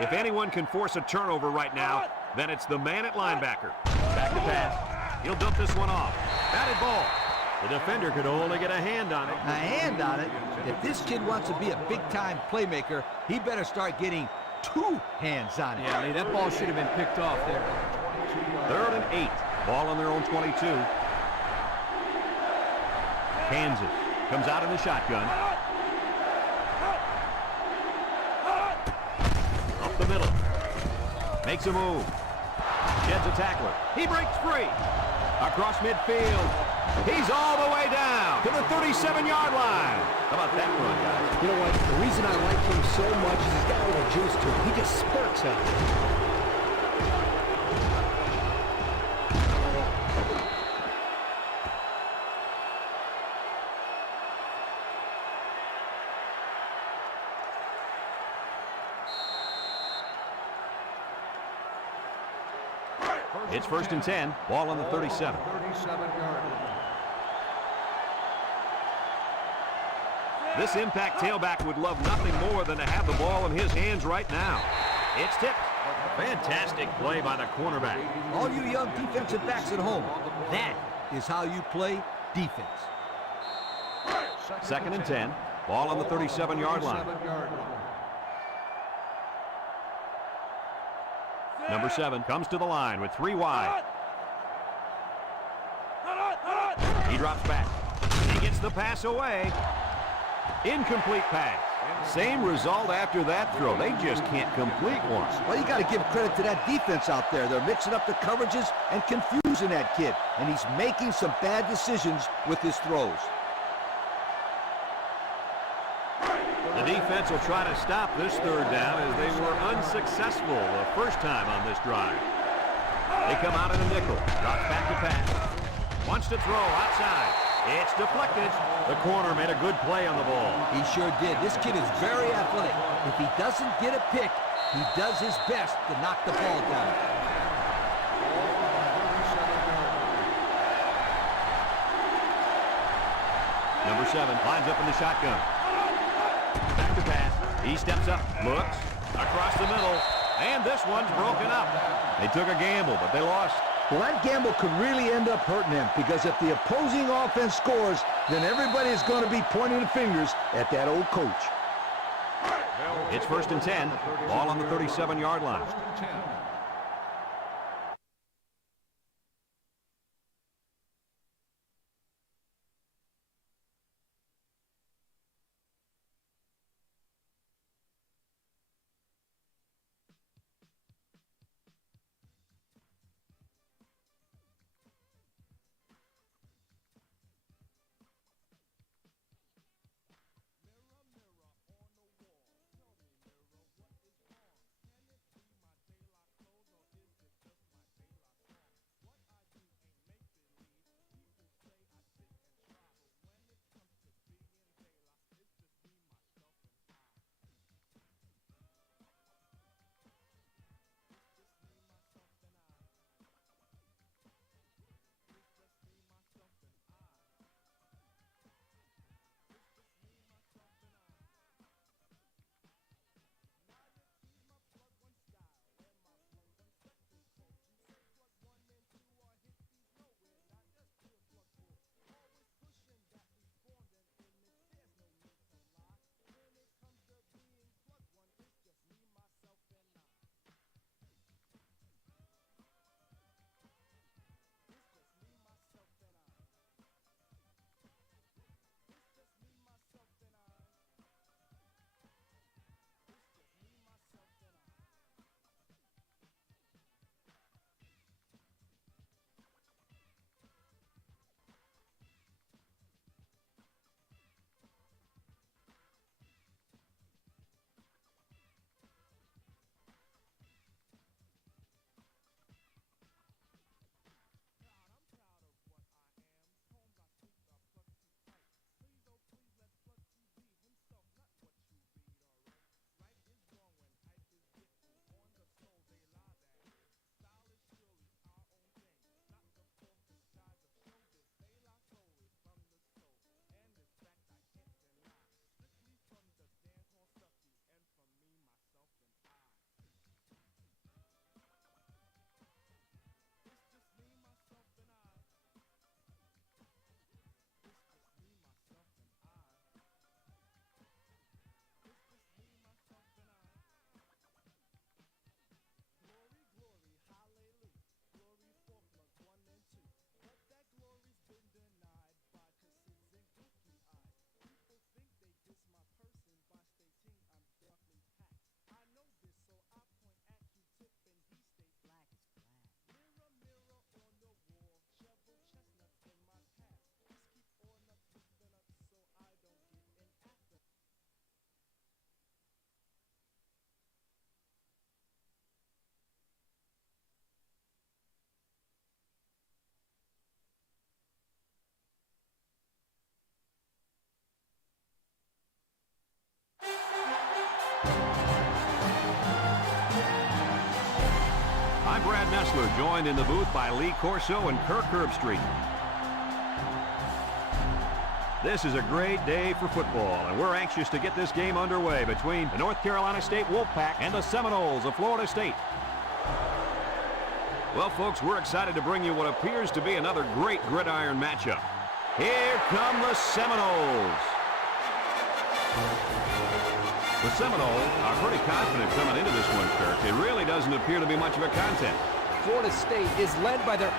If anyone can force a turnover right now, then it's the man at linebacker. Back to pass. He'll dump this one off. Batted ball. The defender could only get a hand on it. A hand on it? If this kid wants to be a big-time playmaker, he better start getting 2 hands on it. Yeah, Lee, that ball should have been picked off there. 3rd and 8. Ball on their own 22. Kansas comes out in the shotgun. Up the middle. Makes a move. Sheds a tackler. He breaks free. Across midfield. He's all the way down to the 37-yard line. How about that run, guys? You know what? The reason I like him so much is he's got a little juice to him. He just spurts out. It's 1st and 10. Ball on the 37. 37-yard line. This impact tailback would love nothing more than to have the ball in his hands right now. It's tipped. Fantastic play by the cornerback. All you young defensive backs at home, that is how you play defense. 2nd and 10. Ball on the 37-yard line. Number 7 comes to the line with 3 wide. He drops back. He gets the pass away. Incomplete pass. Same result after that throw. They just can't complete one. Well, you got to give credit to that defense out there. They're mixing up the coverages and confusing that kid. And he's making some bad decisions with his throws. The defense will try to stop this 3rd down as they were unsuccessful the first time on this drive. They come out in a nickel. Drops back to pass. Wants to throw outside. It's deflected. The corner made a good play on the ball. He sure did. This kid is very athletic. If he doesn't get a pick, he does his best to knock the ball down. Number 7 lines up in the shotgun. Back to pass. He steps up, looks, across the middle, and this one's broken up. They took a gamble, but they lost. Well, that gamble could really end up hurting him because if the opposing offense scores, then everybody is going to be pointing the fingers at that old coach. It's 1st and 10. Ball on the 37-yard line. Brad Nessler, joined in the booth by Lee Corso and Kirk Herbstreit. This is a great day for football, and we're anxious to get this game underway between the North Carolina State Wolfpack and the Seminoles of Florida State. Well, folks, we're excited to bring you what appears to be another great gridiron matchup. Here come the Seminoles. The Seminoles are pretty confident coming into this one, Kirk. It really doesn't appear to be much of a contest. Florida State is led by their...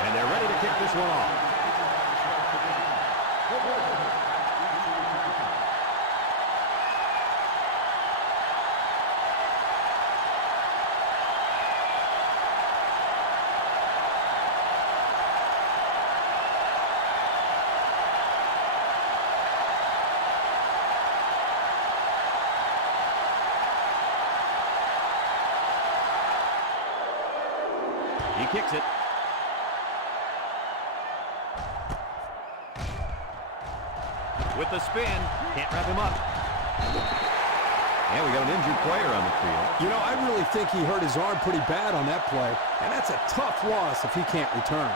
And they're ready to kick this one off. He kicks it. With the spin, can't wrap him up. And we got an injured player on the field. You know, I really think he hurt his arm pretty bad on that play, and that's a tough loss if he can't return.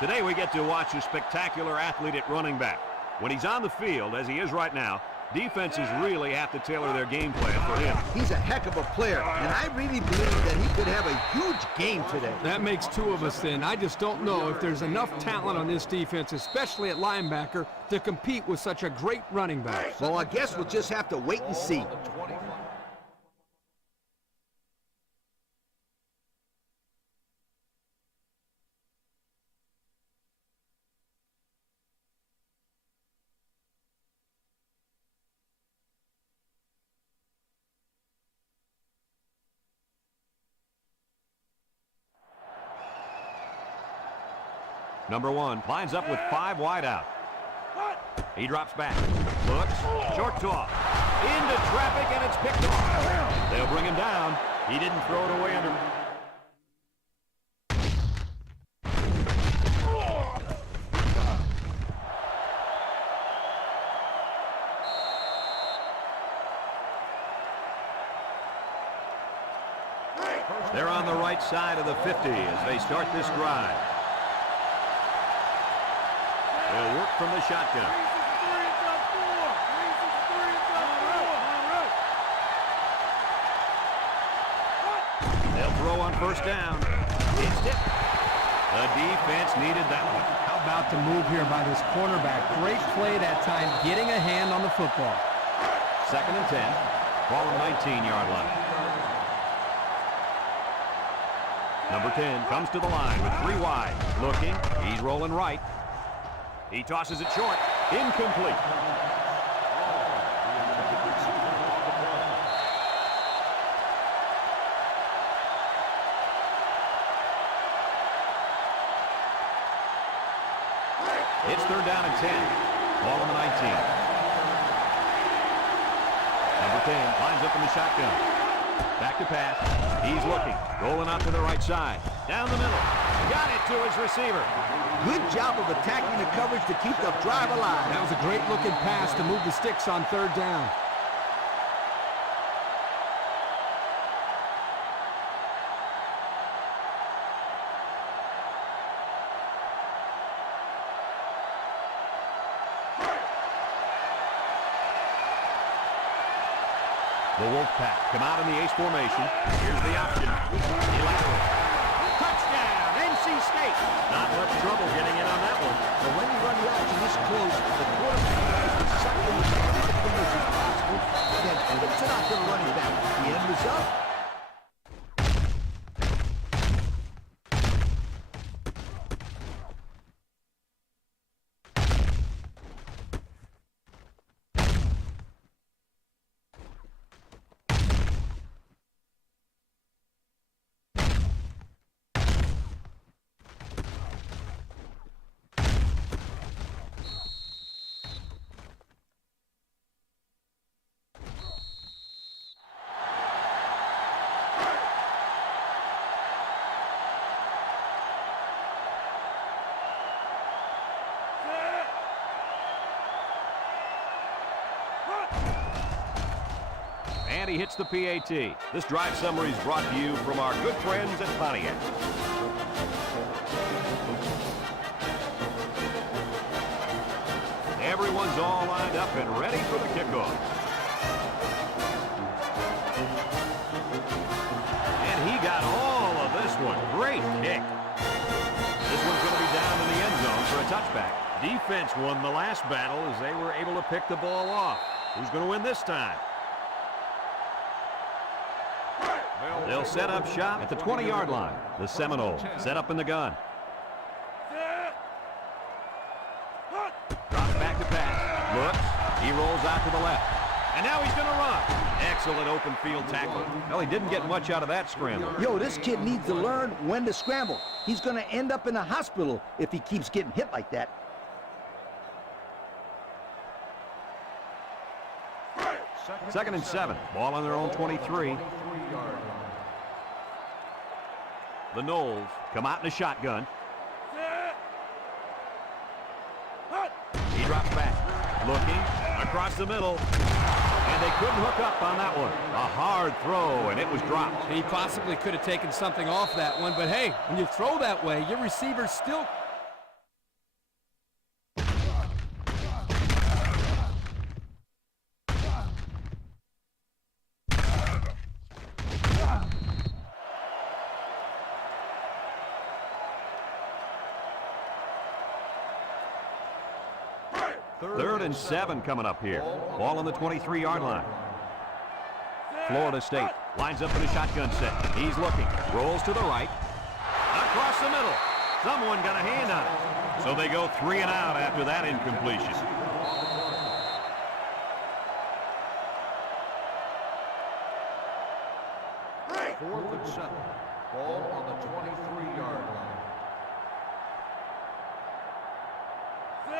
Today we get to watch a spectacular athlete at running back. When he's on the field, as he is right now, defenses really have to tailor their game plan for him. He's a heck of a player, and I really believe that he could have a huge game today. That makes two of us then. I just don't know if there's enough talent on this defense, especially at linebacker, to compete with such a great running back. Well, I guess we'll just have to wait and see. Number 1 lines up with 5 wide out. He drops back, looks, short toss, into traffic, and it's picked off. They'll bring him down. He didn't throw it away under. They're on the right side of the 50 as they start this drive. They'll work from the shotgun. They'll throw on first down. It's tipped. The defense needed that one. How about the move here by this cornerback? Great play that time, getting a hand on the football. 2nd and 10. Ball on 19-yard line. Number 10 comes to the line with 3 wide. Looking. He's rolling right. He tosses it short. Incomplete. It's 3rd down and 10. Ball on the 19. Number 10 lines up in the shotgun. Back to pass. He's looking. Rolling out to the right side. Down the middle. Got it to his receiver. Good job of attacking the coverage to keep the drive alive. That was a great looking pass to move the sticks on 3rd down. The Wolfpack come out in the ace formation. Here's the option. Lateral. Touchdown, NC State. Not much trouble getting in on that one. But when you run the option this close, the quarterback has to suck in as many fingers as possible, then flips it out to the running back. The end result? And he hits the PAT. This drive summary is brought to you from our good friends at Manic. Everyone's all lined up and ready for the kickoff. And he got all of this one. Great kick. This one's going to be down in the end zone for a touchback. Defense won the last battle as they were able to pick the ball off. Who's going to win this time? They'll set up shop at the 20-yard line. The Seminoles set up in the gun. Drops back to pass. Looks. He rolls out to the left. And now he's going to run. Excellent open field tackle. Well, he didn't get much out of that scramble. Yo, this kid needs to learn when to scramble. He's going to end up in a hospital if he keeps getting hit like that. Second and 7. Ball on their own 23. The Noles come out in a shotgun. He drops back. Looking across the middle. And they couldn't hook up on that one. A hard throw, and it was dropped. He possibly could have taken something off that one, but hey, when you throw that way, your receiver's still 3rd and 7 coming up here. Ball on the 23-yard line. Florida State lines up in a shotgun set. He's looking. Rolls to the right. Across the middle. Someone got a hand on it. So they go 3 and out after that incompletion. Fourth and 7. Ball on the 23-yard line.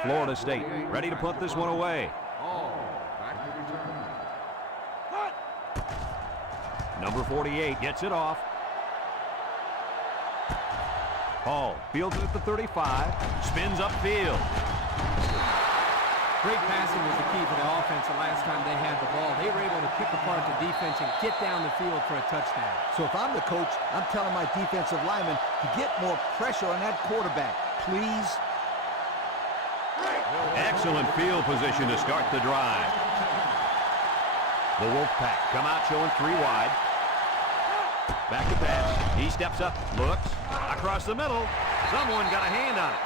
Florida State ready to put this one away. Back to return. Number 48 gets it off. Hall fields it at the 35. Spins upfield. Great passing was the key for the offense the last time they had the ball. They were able to pick apart the defense and get down the field for a touchdown. So if I'm the coach, I'm telling my defensive linemen to get more pressure on that quarterback. Please. Excellent field position to start the drive. The Wolfpack come out showing 3 wide. Back to pass. He steps up, looks, across the middle. Someone got a hand on it.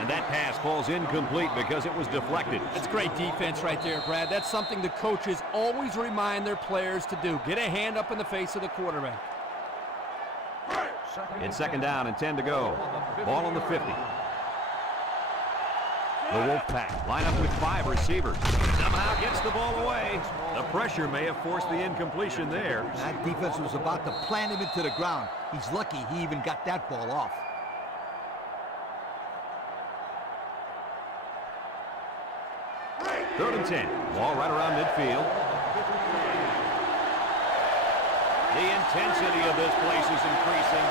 And that pass falls incomplete because it was deflected. That's great defense right there, Brad. That's something the coaches always remind their players to do. Get a hand up in the face of the quarterback. It's 2nd down and 10 to go. Ball on the 50. The Wolfpack line up with 5 receivers. Somehow gets the ball away. The pressure may have forced the incompletion there. That defense was about to plant him into the ground. He's lucky he even got that ball off. Third and 10. Ball right around midfield. The intensity of this place is increasing.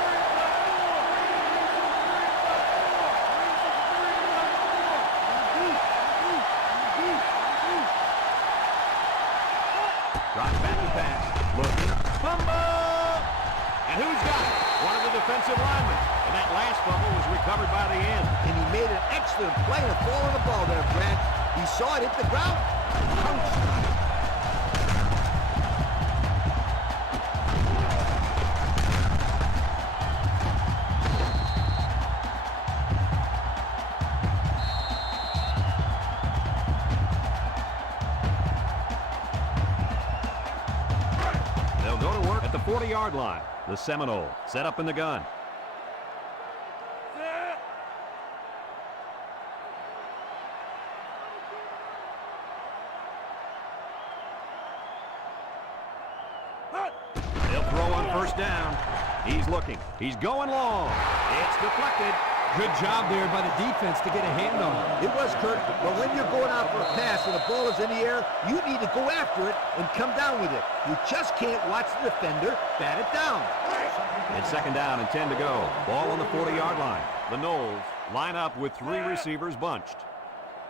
Drops back to pass. Looking. Fumble! And who's got it? One of the defensive linemen. And that last fumble was recovered by the end. And he made an excellent play to fall on the ball there, Brad. He saw it hit the ground. Pounced on it. They'll go to work at the 40-yard line. The Seminole set up in the gun. They'll throw on 1st down. He's looking. He's going long. It's deflected. Good job there by the defense to get a hand on it. It was, Kurt, but when you're going out for a pass and the ball is in the air, you need to go after it and come down with it. You just can't watch the defender bat it down. It's 2nd down and 10 to go. Ball on the 40-yard line. The Noles line up with 3 receivers bunched.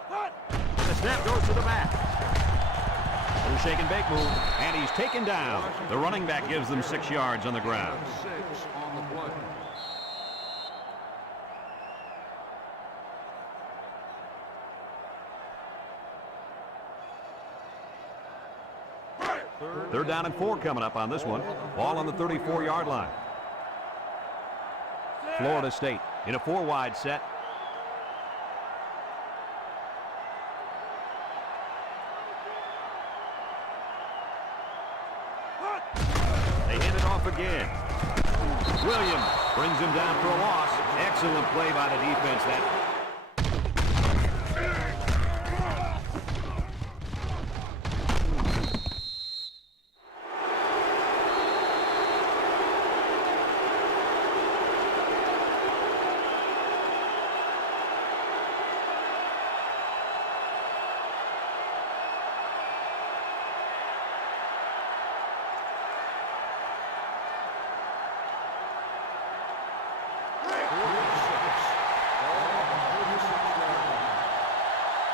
The snap goes to the back. Little shake and bake move, and he's taken down. The running back gives them 6 yards on the ground. 6 on the play. Third down and 4 coming up on this one. Ball on the 34-yard line. Florida State in a 4-wide set. They hand it off again. Williams brings him down for a loss. Excellent play by the defense. That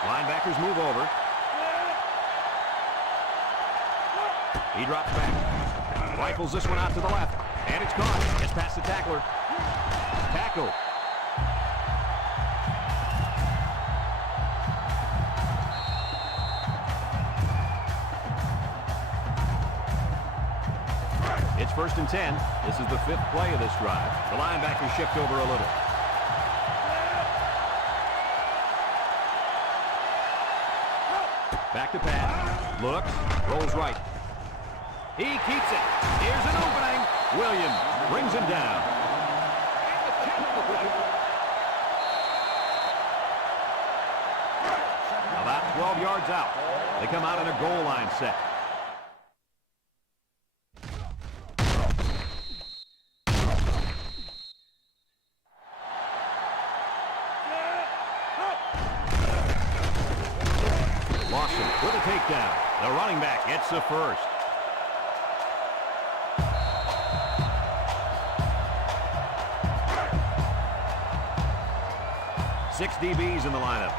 linebackers move over. He drops back. Rifles this one out to the left. And it's caught. Gets past the tackler. Tackle. It's 1st and 10. This is the 5th play of this drive. The linebackers shift over a little. Back to pass. Looks. Rolls right. He keeps it. Here's an opening. Williams brings him down. About 12 yards out. They come out in a goal line set. Lawson with a takedown. The running back gets the first. Six DBs in the lineup.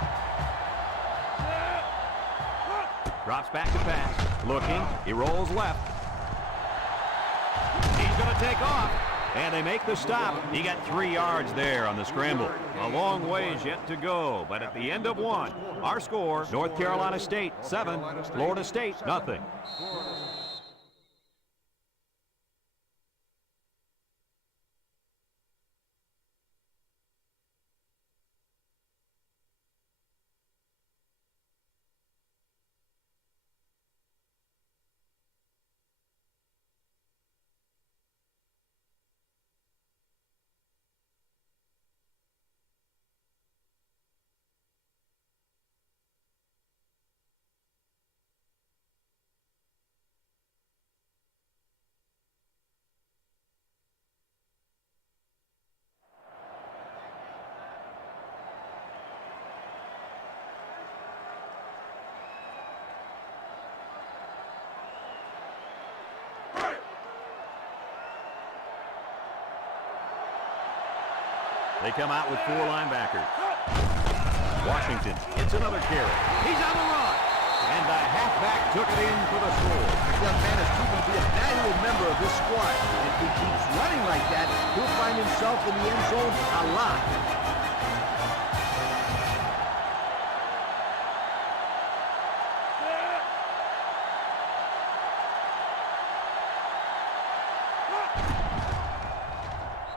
Drops back to pass. Looking. He rolls left. He's going to take off. And they make the stop. He got 3 yards there on the scramble. A long ways yet to go. But at the end of one, our score, North Carolina State 7, Florida State nothing. They come out with 4 linebackers. Washington hits another carry. He's on the run. And the halfback took it in for the score. This young man is proving to be a valuable member of this squad. And if he keeps running like that, he'll find himself in the end zone a lot.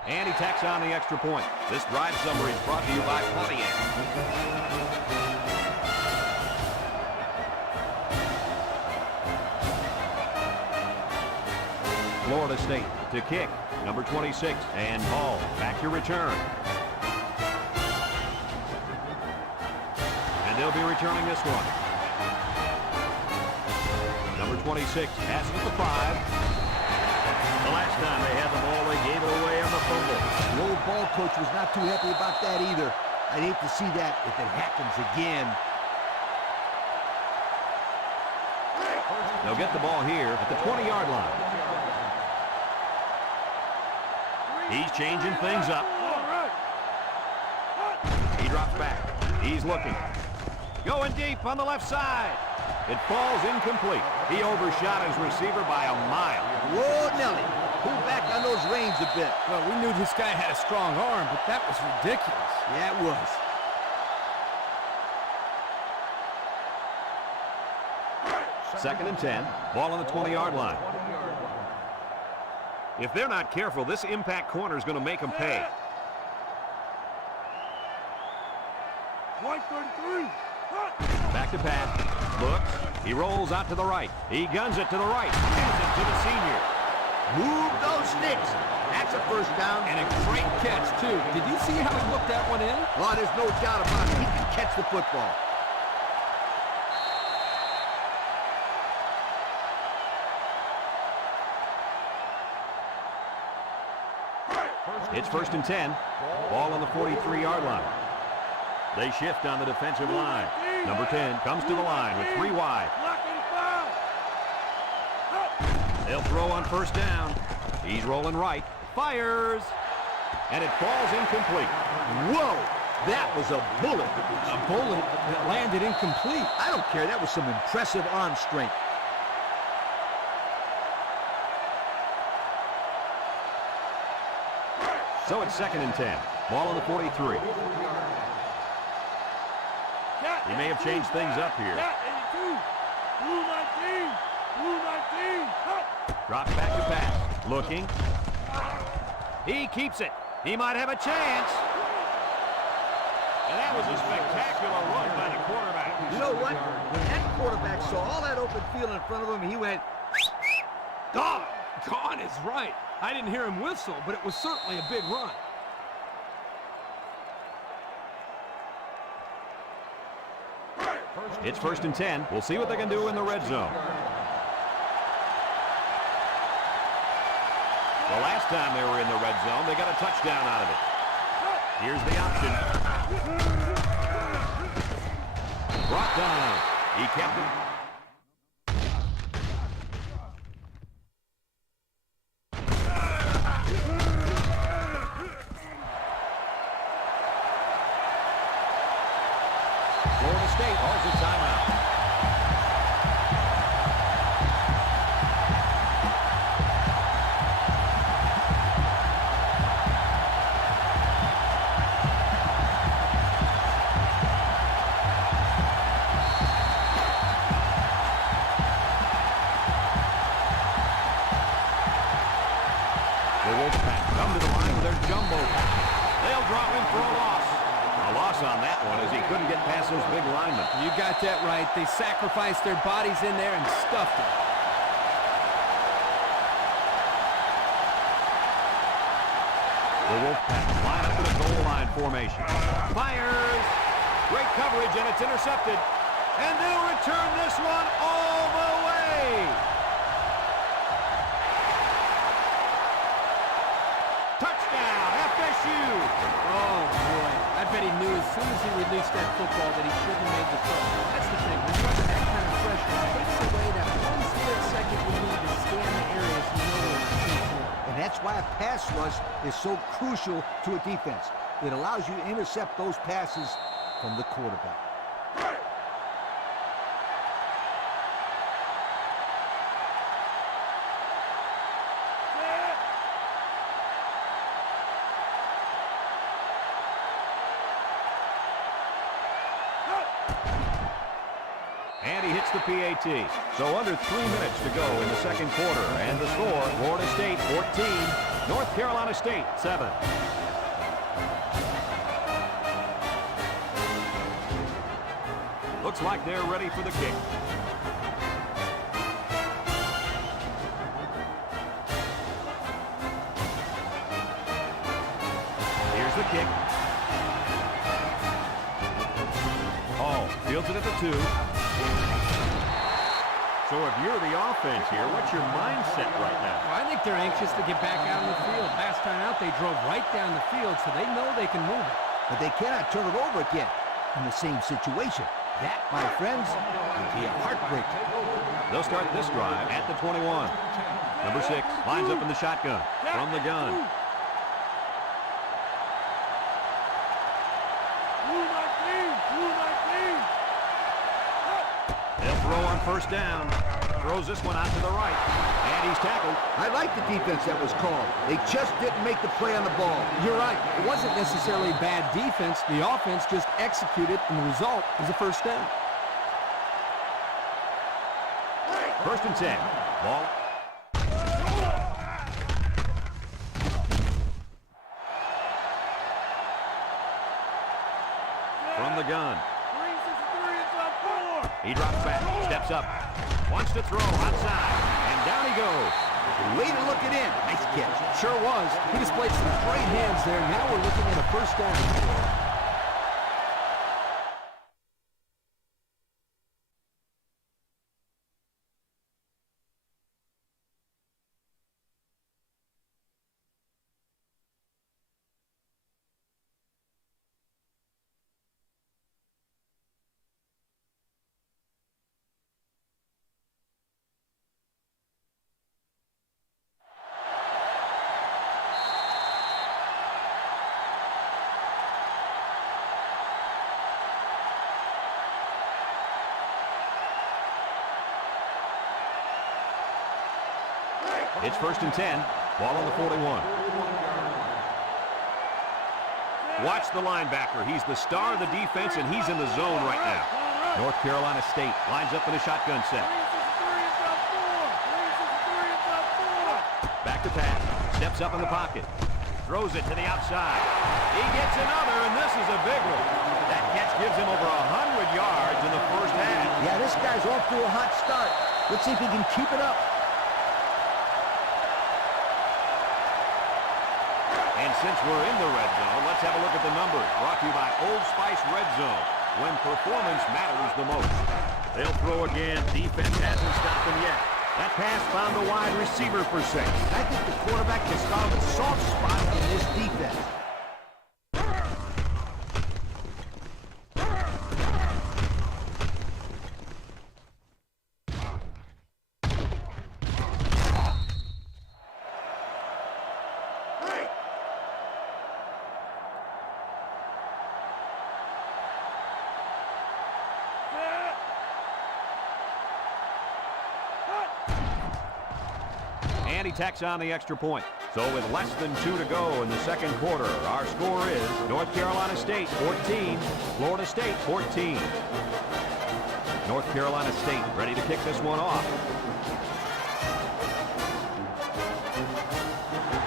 And he tacks on the extra point. This drive summary is brought to you by Pontiac. Florida State to kick. Number 26. And ball back to return. And they'll be returning this one. Number 26 has it at the 5. The last time they had the ball, they gave it away on the fumble. The old ball coach was not too happy about that either. I'd hate to see that if it happens again. They'll get the ball here at the 20-yard line. He's changing things up. He drops back. He's looking. Going deep on the left side. It falls incomplete. He overshot his receiver by a mile. Whoa, Nelly. Pull back on those reins a bit. Well, we knew this guy had a strong arm, but that was ridiculous. Yeah, it was. Second and 10. Ball on the 20-yard line. If they're not careful, this impact corner is going to make them pay. 133. Back to pass. Looks. He rolls out to the right. He guns it to the right. Hands it to the senior. Move those sticks. That's a first down. And a great catch, too. Did you see how he whipped that one in? Oh, there's no doubt about it. He can catch the football. It's first and 10. Ball on the 43-yard line. They shift on the defensive line. Number 10 comes to the line with 3 wide. They'll throw on first down. He's rolling right. Fires. And it falls incomplete. Whoa! That was a bullet. A bullet that landed incomplete. I don't care. That was some impressive arm strength. So it's second and 10. Ball on the 43. He may have changed things up here. Drops back to pass. Looking. He keeps it. He might have a chance. And that was a spectacular run by the quarterback. You know what? When that quarterback saw all that open field in front of him, he went, Gone! Gone is right. I didn't hear him whistle, but it was certainly a big run. It's 1st and 10. We'll see what they can do in the red zone. The last time they were in the red zone, they got a touchdown out of it. Here's the option. Brought down. He kept it. Florida State calls a timeout. The Wolfpack come to the line with their jumbo pack. They'll drop him for a loss. A loss on that one as he couldn't get past those big linemen. You got that right. They sacrificed their bodies in there and stuffed it. The Wolfpack line up to the goal line formation. Fires. Great coverage, and it's intercepted. And they'll return this one all the way. Touchdown, FSU. Oh, boy. I bet he knew as soon as he released that football that he shouldn't have made the throw. That's the thing. When you're under that kind of pressure, it takes away that one split second you need to scan the areas you know where to shoot for. and that's why a pass rush is so crucial to a defense. It allows you to intercept those passes from the quarterback. And he hits the PAT. So under 3 minutes to go in the second quarter. And the score, Florida State 14, North Carolina State 7. Looks like they're ready for the kick. Here's the kick. Hall fields it at the 2. So if you're the offense here, what's your mindset right now? Well, I think they're anxious to get back out on the field. Last time out, they drove right down the field, so they know they can move it. But they cannot turn it over again in the same situation. That, my friends, would be a heartbreaker. They'll start this drive at the 21. Number 6 lines up in the shotgun from the gun. They'll throw on first down. Throws this one out to the right. And he's tackled. I like the defense that was called. They just didn't make the play on the ball. You're right. It wasn't necessarily bad defense. The offense just executed, and the result was a first down. 1st and 10. Ball. From the gun. He drops back, steps up, wants to throw outside, and down he goes. Way to look it in. Nice catch. Sure was. He displayed some great hands there. Now we're looking at a first down. It's 1st and 10. Ball on the 41. Watch the linebacker. He's the star of the defense, and he's in the zone right now. North Carolina State lines up in a shotgun set. Back to pass. Steps up in the pocket. Throws it to the outside. He gets another, and this is a big one. gives him over 100 yards in the first half. Yeah, this guy's off to a hot start. Let's see if he can keep it up. And since we're in the red zone, let's have a look at the numbers. Brought to you by Old Spice Red Zone, when performance matters the most. They'll throw again. Defense hasn't stopped them yet. That pass found the wide receiver for 6. I think the quarterback just found a soft spot in this defense. And he tacks on the extra point. So with less than 2 to go in the second quarter, our score is North Carolina State 14, Florida State 14. North Carolina State ready to kick this one off.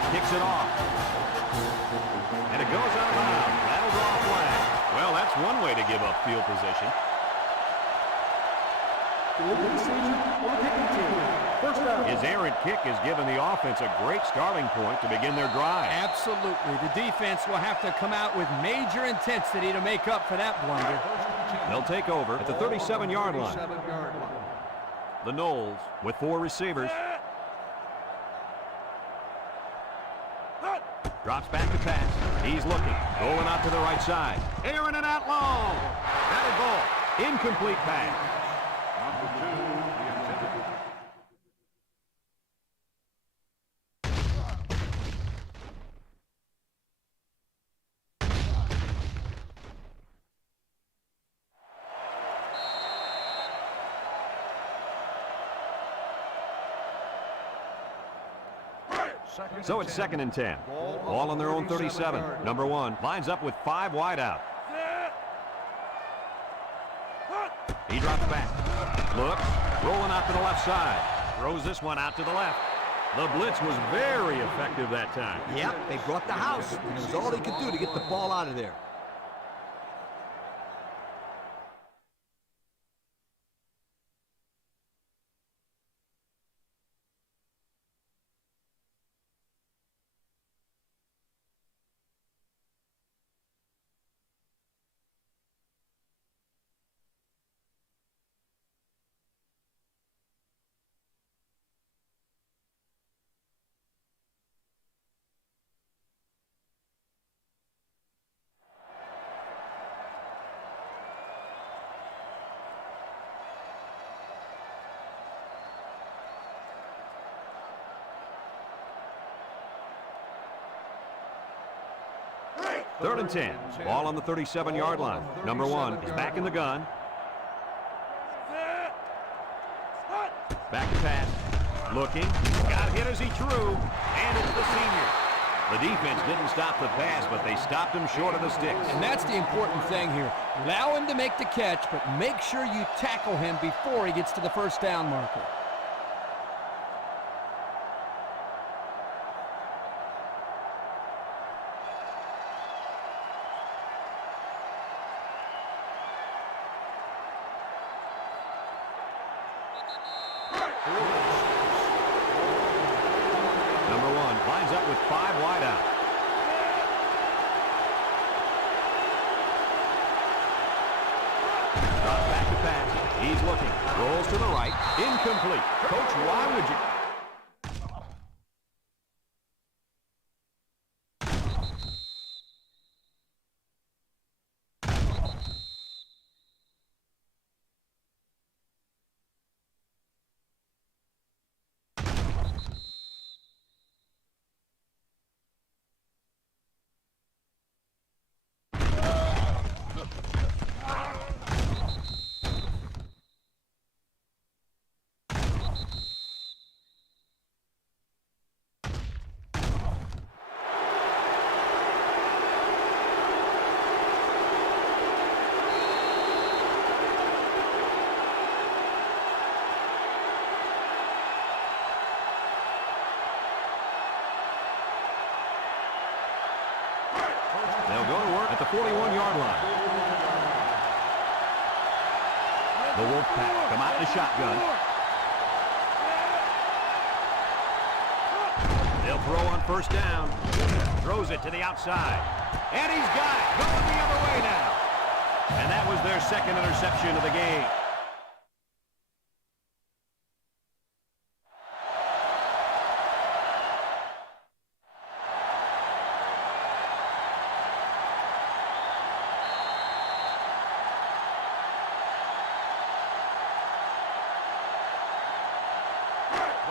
Kicks it off. And it goes out of bounds. That'll draw a flag. Well, that's one way to give up field position. His errant kick has given the offense a great starting point to begin their drive. Absolutely. The defense will have to come out with major intensity to make up for that blunder. They'll take over at the 37-yard line. The Noles with 4 receivers. Drops back to pass. He's looking. Rolling out to the right side. Airing it out long. Batted ball. Incomplete pass. So it's 2nd and 10. Ball on their own 37. Number 1 lines up with 5 wide out. He drops back. Looks. Rolling out to the left side. Throws this one out to the left. The blitz was very effective that time. Yep, they brought the house. And it was all they could do to get the ball out of there. Third and 10. Ball on the 37-yard line. Number 1 is back in the gun. Back to pass. Looking. Got hit as he threw. And it's the senior. The defense didn't stop the pass, but they stopped him short of the sticks. And that's the important thing here. Allow him to make the catch, but make sure you tackle him before he gets to the first down marker. Number 1 lines up with 5 wide out. Drop back to pass. He's looking. Rolls to the right. Incomplete. Coach, why would you... They'll go to work at the 41-yard line. The Wolfpack come out in the shotgun. They'll throw on first down. Throws it to the outside. And he's got it. Going the other way now. And that was their second interception of the game.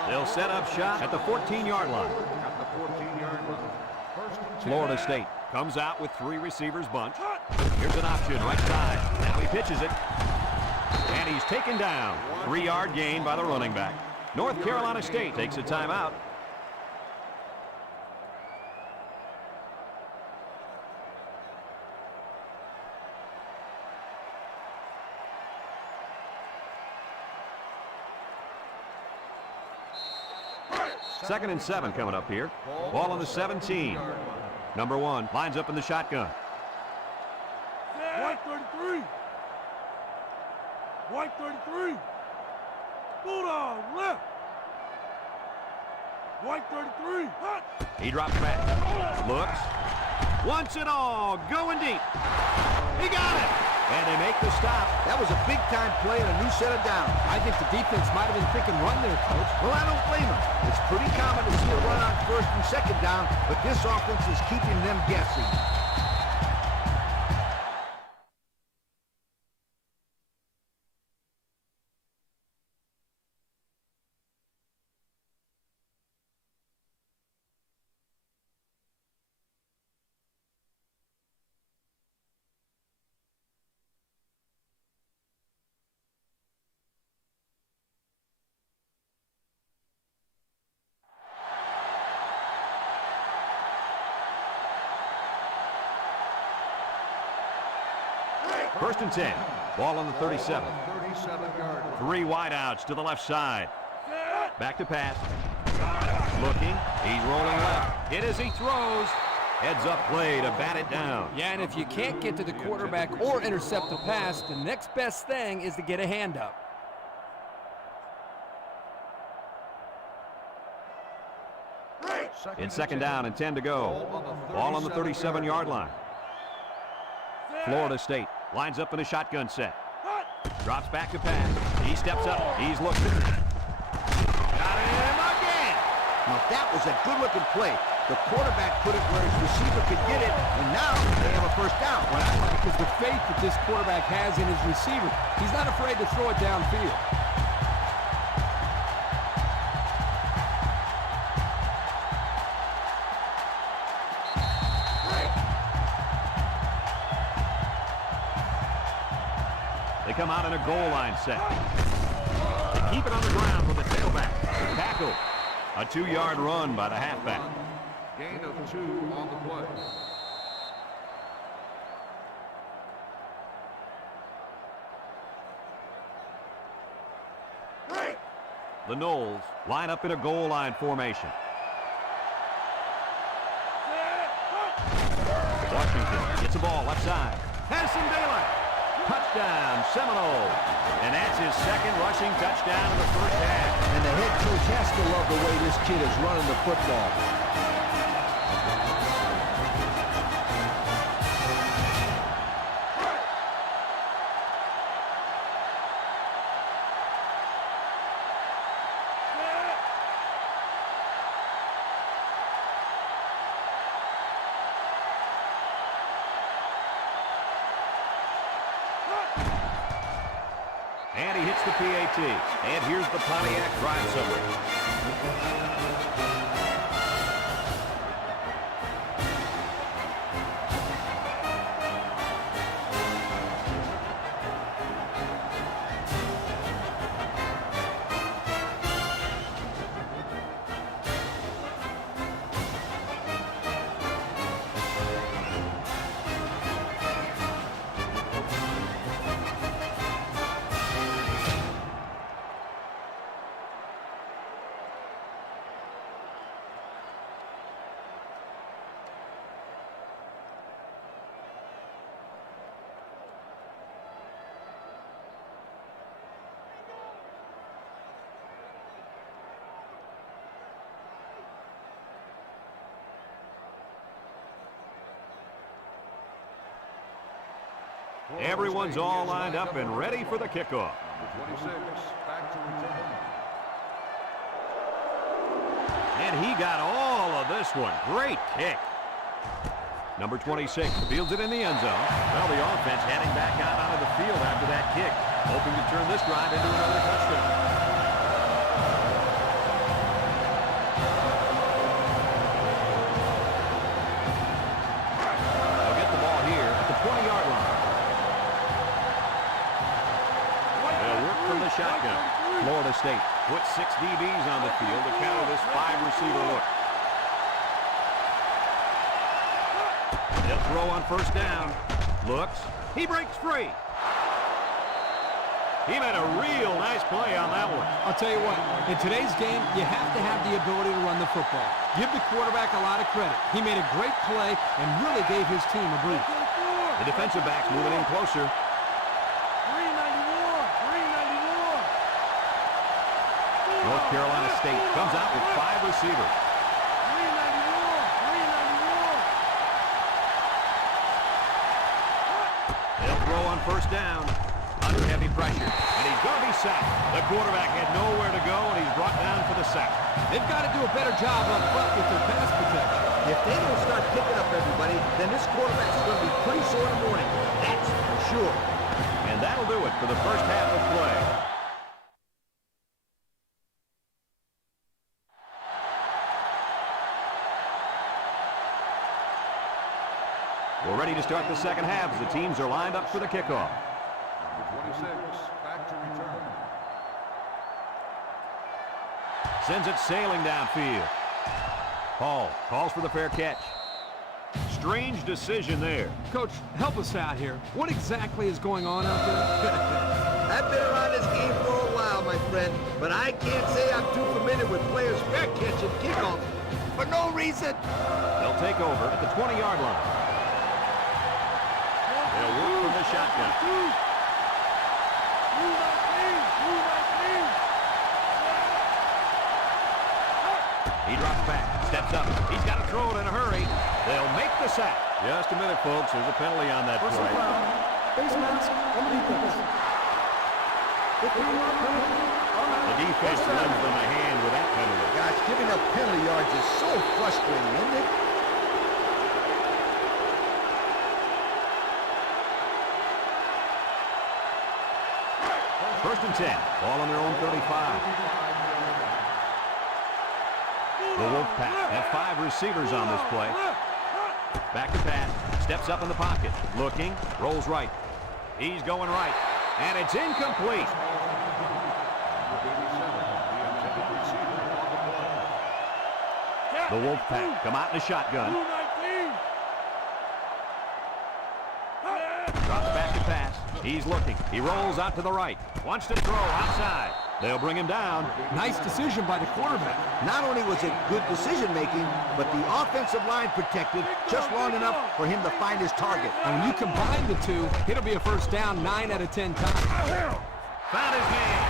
They'll set up shop at the 14-yard line. Florida State comes out with 3 receivers bunch. Here's an option right side. Now he pitches it. And he's taken down. 3-yard gain by the running back. North Carolina State takes a timeout. Second and 7 coming up here. Ball on the 17. Number 1 lines up in the shotgun. White 33. White 33. Bulldog left. White 33. Hot. He drops back. Looks. Wants it all. Going deep. He got it. And they make the stop. That was a big-time play and a new set of downs. I think the defense might have been thinking run there, Coach. Well, I don't blame them. It's pretty common to see a run on first and second down, but this offense is keeping them guessing. First and 10. Ball on the 37. 3 wideouts to the left side. Back to pass. Looking. He's rolling left. It as he throws. Heads up play to bat it down. Yeah, and if you can't get to the quarterback or intercept the pass, the next best thing is to get a hand up. It's second down and 10 to go. Ball on the 37-yard line. Florida State lines up in a shotgun set. Drops back to pass. He steps up. He's looking. Got him again. Now, that was a good-looking play. The quarterback put it where his receiver could get it, and now they have a first down. Well, because the faith that this quarterback has in his receiver, he's not afraid to throw it downfield. They come out in a goal line set. They keep it on the ground with the tailback. Tackle. A 2-yard run by the halfback. Gain of 2 on the play. The Noles line up in a goal line formation. Washington gets the ball left side. Has some daylight. Touchdown, Seminole. And that's his second rushing touchdown in the first half. And the head coach has to love the way this kid is running the football. And he hits the PAT. And here's the Pontiac drive summary. Everyone's all lined up and ready for the kickoff. Number 26, back to return. And he got all of this one. Great kick. Number 26 fields it in the end zone. Well, the offense heading back out onto the field after that kick, hoping to turn this drive into another touchdown. They'll get the ball here at the 20-yard line. They'll work from the shotgun. Florida State puts 6 DBs on the field to counter this 5-receiver look. They'll throw on first down. Looks. He breaks free. He made a real nice play on that one. I'll tell you what, in today's game, you have to have the ability to run the football. Give the quarterback a lot of credit. He made a great play and really gave his team a boost. The defensive backs moving in closer. 391. North Carolina State comes out with 5 receivers. 391. They'll throw on first down. Under heavy pressure. And he's going to be sacked. The quarterback had nowhere to go, and he's brought down for the sack. They've got to do a better job up front with their pass protection. If they don't start picking up everybody, then this quarterback's going to be pretty sore in the morning. That's for sure. And that'll do it for the first half of play. We're ready to start the second half as the teams are lined up for the kickoff. Number 26, back to return. Sends it sailing downfield. Hall calls for the fair catch. Strange decision there. Coach, help us out here. What exactly is going on out there? I've been around this game for a while, my friend, but I can't say I'm too familiar with players fair catching kickoffs for no reason. They'll take over at the 20-yard line. They'll work from the shotgun. He drops back, steps up. He's got to throw it in a hurry. They'll make the sack. Just a minute, folks. There's a penalty on that play. Face mask on the defense. The defense lends them a hand with that penalty. Gosh, giving up penalty yards is so frustrating, isn't it? First and 10. Ball on their own 35. The Wolfpack have 5 receivers on this play. Back to pass. Steps up in the pocket. Looking. Rolls right. He's going right. And it's incomplete. The Wolfpack come out in a shotgun. Drops back to pass. He's looking. He rolls out to the right. Wants to throw outside. They'll bring him down. Nice decision by the quarterback. Not only was it good decision-making, but the offensive line protected just long enough for him to find his target. And when you combine the two, it'll be a first down 9 out of 10 times. Found his man.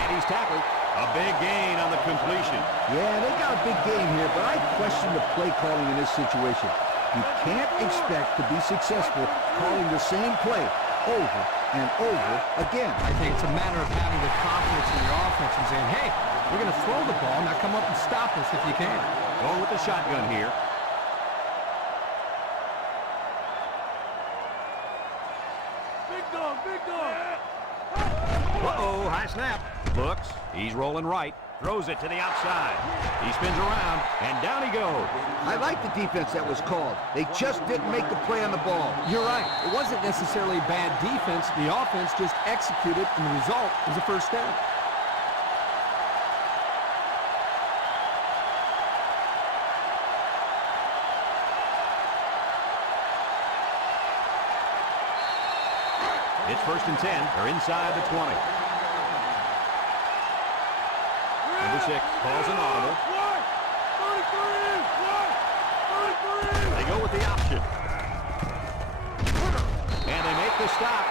And he's tackled. A big gain on the completion. Yeah, they got a big game here, but I question the play calling in this situation. You can't expect to be successful calling the same play over and over again. I think it's a matter of having the confidence in your offense and saying, hey, we're going to throw the ball, now come up and stop us if you can. Going with the shotgun here. Big dog, big dog. Uh-oh, high snap. Looks. He's rolling right. Throws it to the outside. He spins around, and down he goes. I like the defense that was called. They just didn't make the play on the ball. You're right. It wasn't necessarily bad defense. The offense just executed, and the result was a first down. It's first and 10. They're inside the 20. Number 6 calls an audible. 33. They go with the option. And they make the stop.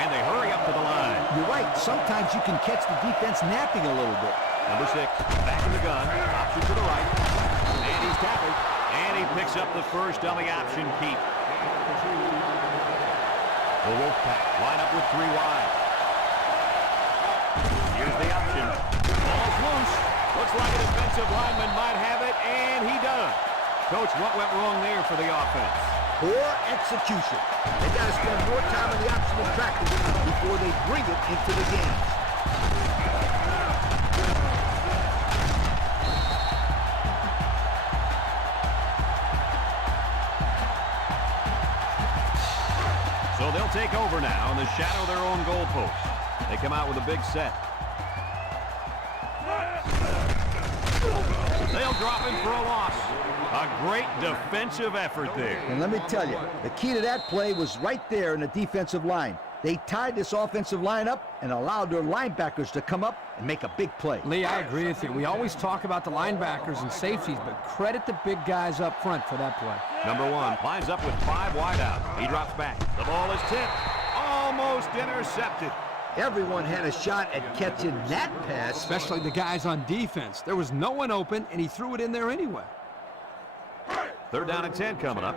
And they hurry up to the line. You're right. Sometimes you can catch the defense napping a little bit. Number 6 back in the gun. Option to the right. And he's tackled. And he picks up the first on the option keep. The Wolfpack line up with 3 wide. Here's the option. Ball's loose. Looks like a defensive lineman might have it, and he does. Coach, what went wrong there for the offense? Poor execution. They got to spend more time in the option of practice before they bring it into the games. So they'll take over now in the shadow of their own goalpost. They come out with a big set. They'll drop him for a loss. A great defensive effort there. And let me tell you, the key to that play was right there in the defensive line. They tied this offensive line up and allowed their linebackers to come up and make a big play. Lee, I agree with you. We always talk about the linebackers and safeties, but credit the big guys up front for that play. Number 1 lines up with 5 wide out. He drops back. The ball is tipped. Almost intercepted. Everyone had a shot at catching that pass. Especially the guys on defense. There was no one open, and he threw it in there anyway. 3rd down and 10 coming up.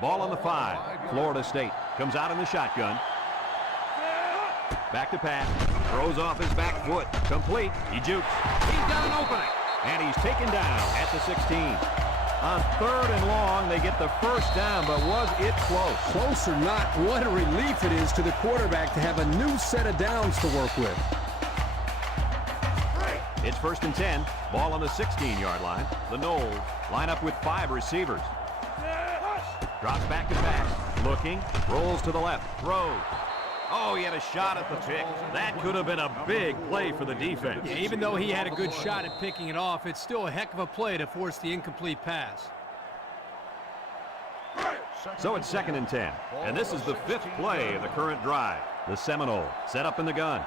Ball on the 5. Florida State comes out in the shotgun. Back to pass. Throws off his back foot. Complete. He jukes. He's got an opening. And he's taken down at the 16. On 3rd and long, they get the first down, but was it close? Close or not, what a relief it is to the quarterback to have a new set of downs to work with. It's 1st and 10. Ball on the 16-yard line. The Noles line up with 5 receivers. Drops back to pass. Looking. Rolls to the left. Throws. Oh, he had a shot at the pick. That could have been a big play for the defense. Yeah, even though he had a good shot at picking it off, it's still a heck of a play to force the incomplete pass. So it's 2nd and 10. And this is the 5th play of the current drive. The Seminole set up in the gun.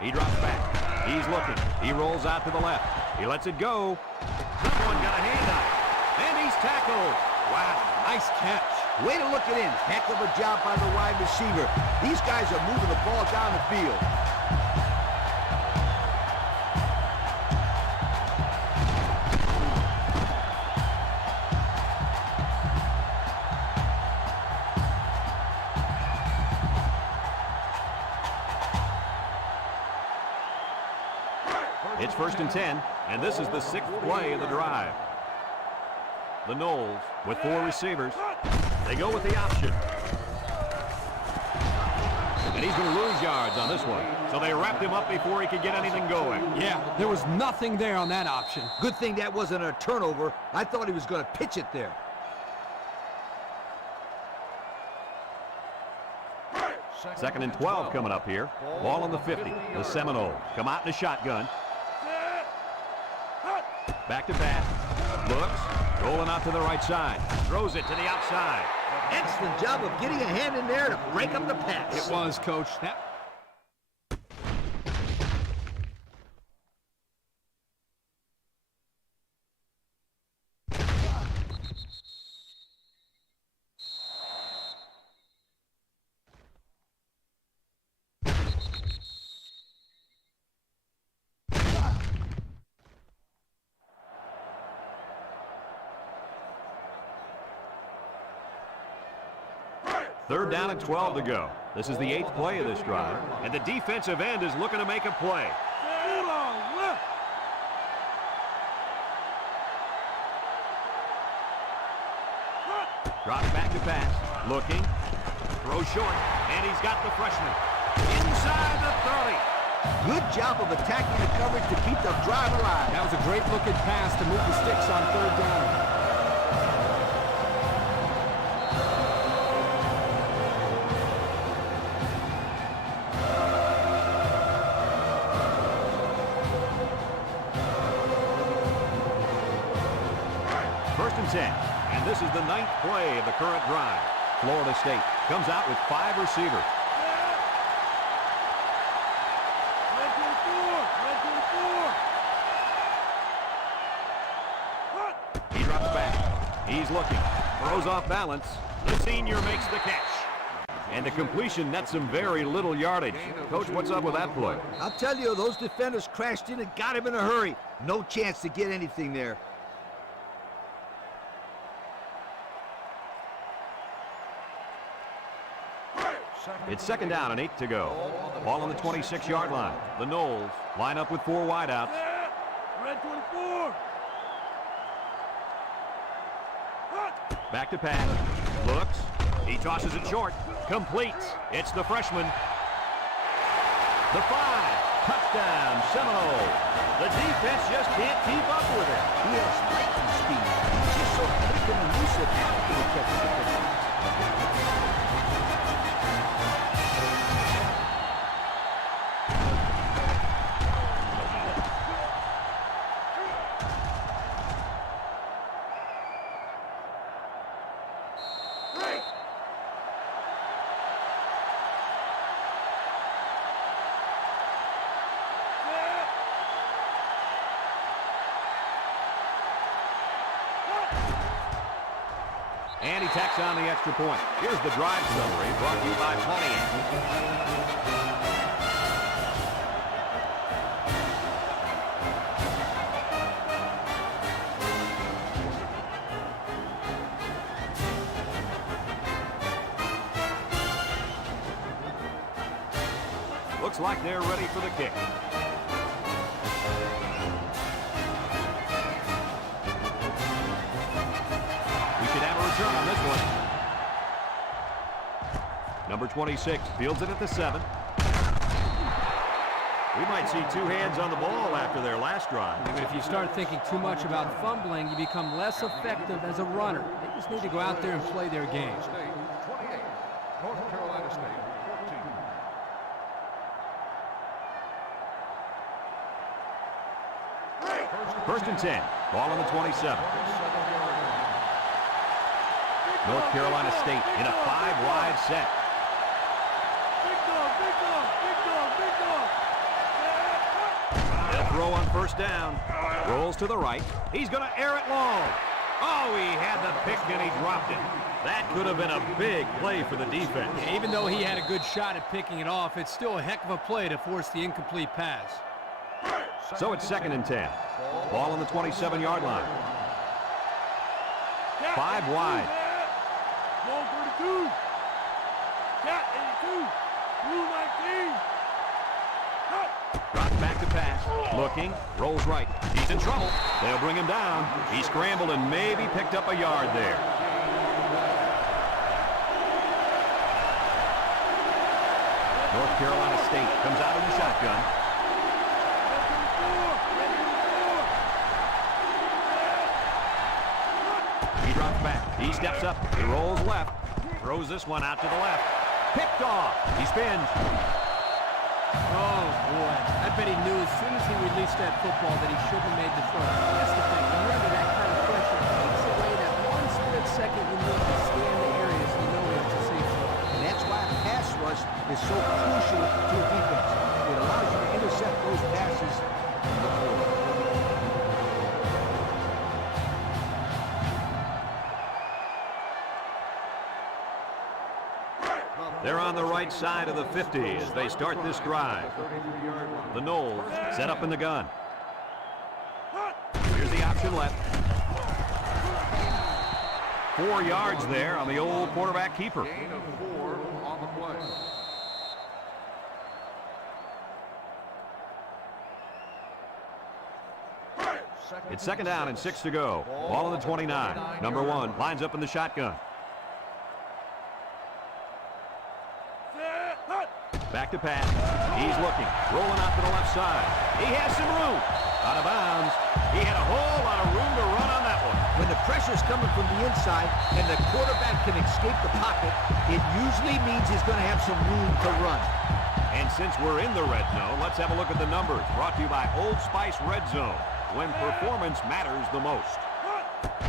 He drops back. He's looking. He rolls out to the left. He lets it go. Someone got a hand up. And he's tackled. Wow, nice catch. Way to look it in. Heck of a job by the wide receiver. These guys are moving the ball down the field. It's 1st and 10, and this is the 6th play of the drive. The Noles with 4 receivers. They go with the option. And he's going to lose yards on this one. So they wrapped him up before he could get anything going. Yeah, there was nothing there on that option. Good thing that wasn't a turnover. I thought he was going to pitch it there. Second and 12 coming up here. Ball on the 50. The Seminoles come out in a shotgun. Back to pass. Looks. Rolling out to the right side. Throws it to the outside. Excellent job of getting a hand in there to break up the pass. It was, Coach. That 3rd down and 12 to go. This is the 8th play of this drive, and the defensive end is looking to make a play. Drops back to pass. Looking. Throws short, and he's got the freshman. Inside the 30. Good job of attacking the coverage to keep the drive alive. was a great looking pass to move the sticks on 3rd down. And this is the 9th play of the current drive. Florida State comes out with 5 receivers. He drops back. He's looking. Throws off balance. The senior makes the catch. And the completion nets some very little yardage. Coach, what's up with that play? I'll tell you, those defenders crashed in and got him in a hurry. No chance to get anything there. It's second down and 8 to go. Ball on the 26-yard line. The Noles line up with 4 wideouts. Red 24. Back to pass. Looks. He tosses it short. Completes. It's the freshman. The 5. Touchdown, Seminole. The defense just can't keep up with it. He has lightning speed. He's just so quick and elusive after he catches the football. And he tacks on the extra point. Here's the drive summary brought to you by Manic. Looks like they're ready for the kick. Return on this one. Number 26 fields it at the 7. We might see 2 hands on the ball after their last drive. If you start thinking too much about fumbling, you become less effective as a runner. They just need to go out there and play their game. State 28. North Carolina State 14. First and 10. Ball on the 27. North Carolina State in a 5-wide set. Big dog, big dog, big dog, big dog. They'll throw on first down. Rolls to the right. He's going to air it long. Oh, he had the pick and he dropped it. That could have been a big play for the defense. Yeah, even though he had a good shot at picking it off, it's still a heck of a play to force the incomplete pass. So it's second and 10. Ball on the 27-yard line. 5 wide. Ball 32. Cat 82. Blue 19. Drops back to pass. Looking. Rolls right. He's in trouble. They'll bring him down. He scrambled and maybe picked up a yard there. North Carolina State comes out in the shotgun. He drops back. He steps up. He rolls left. Throws this one out to the left. Picked off. He spins. Oh, boy. I bet he knew as soon as he released that football that he shouldn't have made the throw. That's the thing. When you're under that kind of pressure, it takes away that one split second you need to scan the areas you know it's a safe zone. And that's why a pass rush is so crucial to a defense. It allows you to intercept those passes on the field. They're on the right side of the 50 as they start this drive. The Noles set up in the gun. Here's the option left. 4 yards there on the old quarterback keeper. Gain of 4 on the play. It's second down and 6 to go. Ball on the 29. Number 1 lines up in the shotgun. Back to pass. He's looking. Rolling out to the left side. He has some room. Out of bounds. He had a whole lot of room to run on that one. When the pressure's coming from the inside and the quarterback can escape the pocket, it usually means he's going to have some room to run. And since we're in the red zone, let's have a look at the numbers. Brought to you by Old Spice Red Zone, when performance matters the most.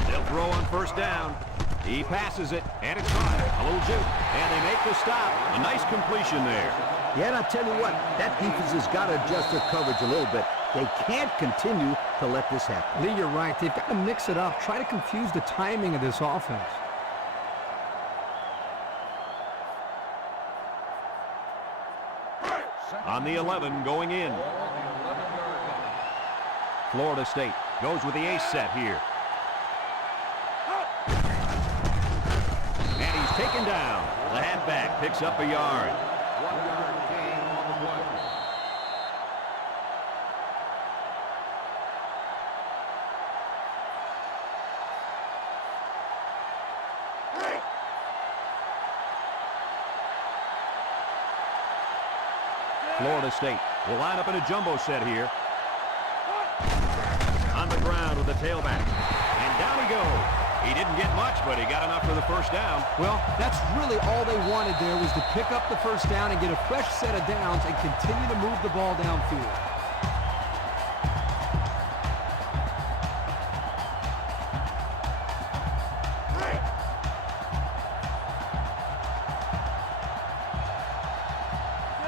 They'll throw on first down. He passes it, and it's caught. A little juke, and they make the stop. A nice completion there. Yeah, and I'll tell you what, that defense has got to adjust their coverage a little bit. They can't continue to let this happen. Lee, you're right. They've got to mix it up. Try to confuse the timing of this offense. On the 11, going in. Florida State goes with the ace set here. And he's taken down. The halfback picks up a yard. 1 yard gain on the play. Florida State will line up in a jumbo set here. On the ground with the tailback. And down he goes. He didn't get much, but he got enough for the first down. Well, that's really all they wanted there was to pick up the first down and get a fresh set of downs and continue to move the ball downfield.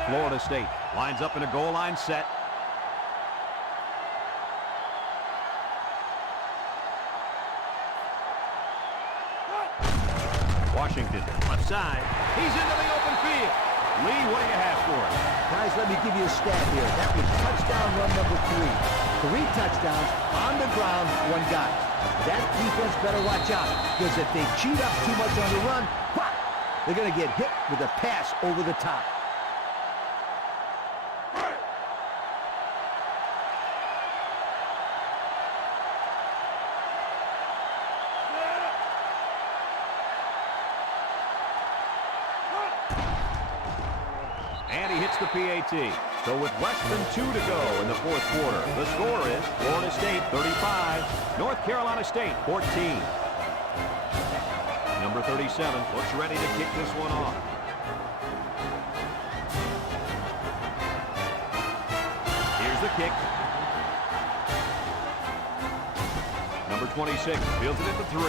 Florida State lines up in a goal line set. Washington, left side. He's into the open field. Lee, what do you have for him? Guys, let me give you a stat here. That was touchdown run number 3. 3 touchdowns on the ground, 1 guy. That defense better watch out, because if they cheat up too much on the run, whop, they're going to get hit with a pass over the top. And he hits the PAT. So with less than 2 to go in the 4th quarter, the score is Florida State 35, North Carolina State 14. Number 37 looks ready to kick this one off. Here's the kick. Number 26 fields it at the 3.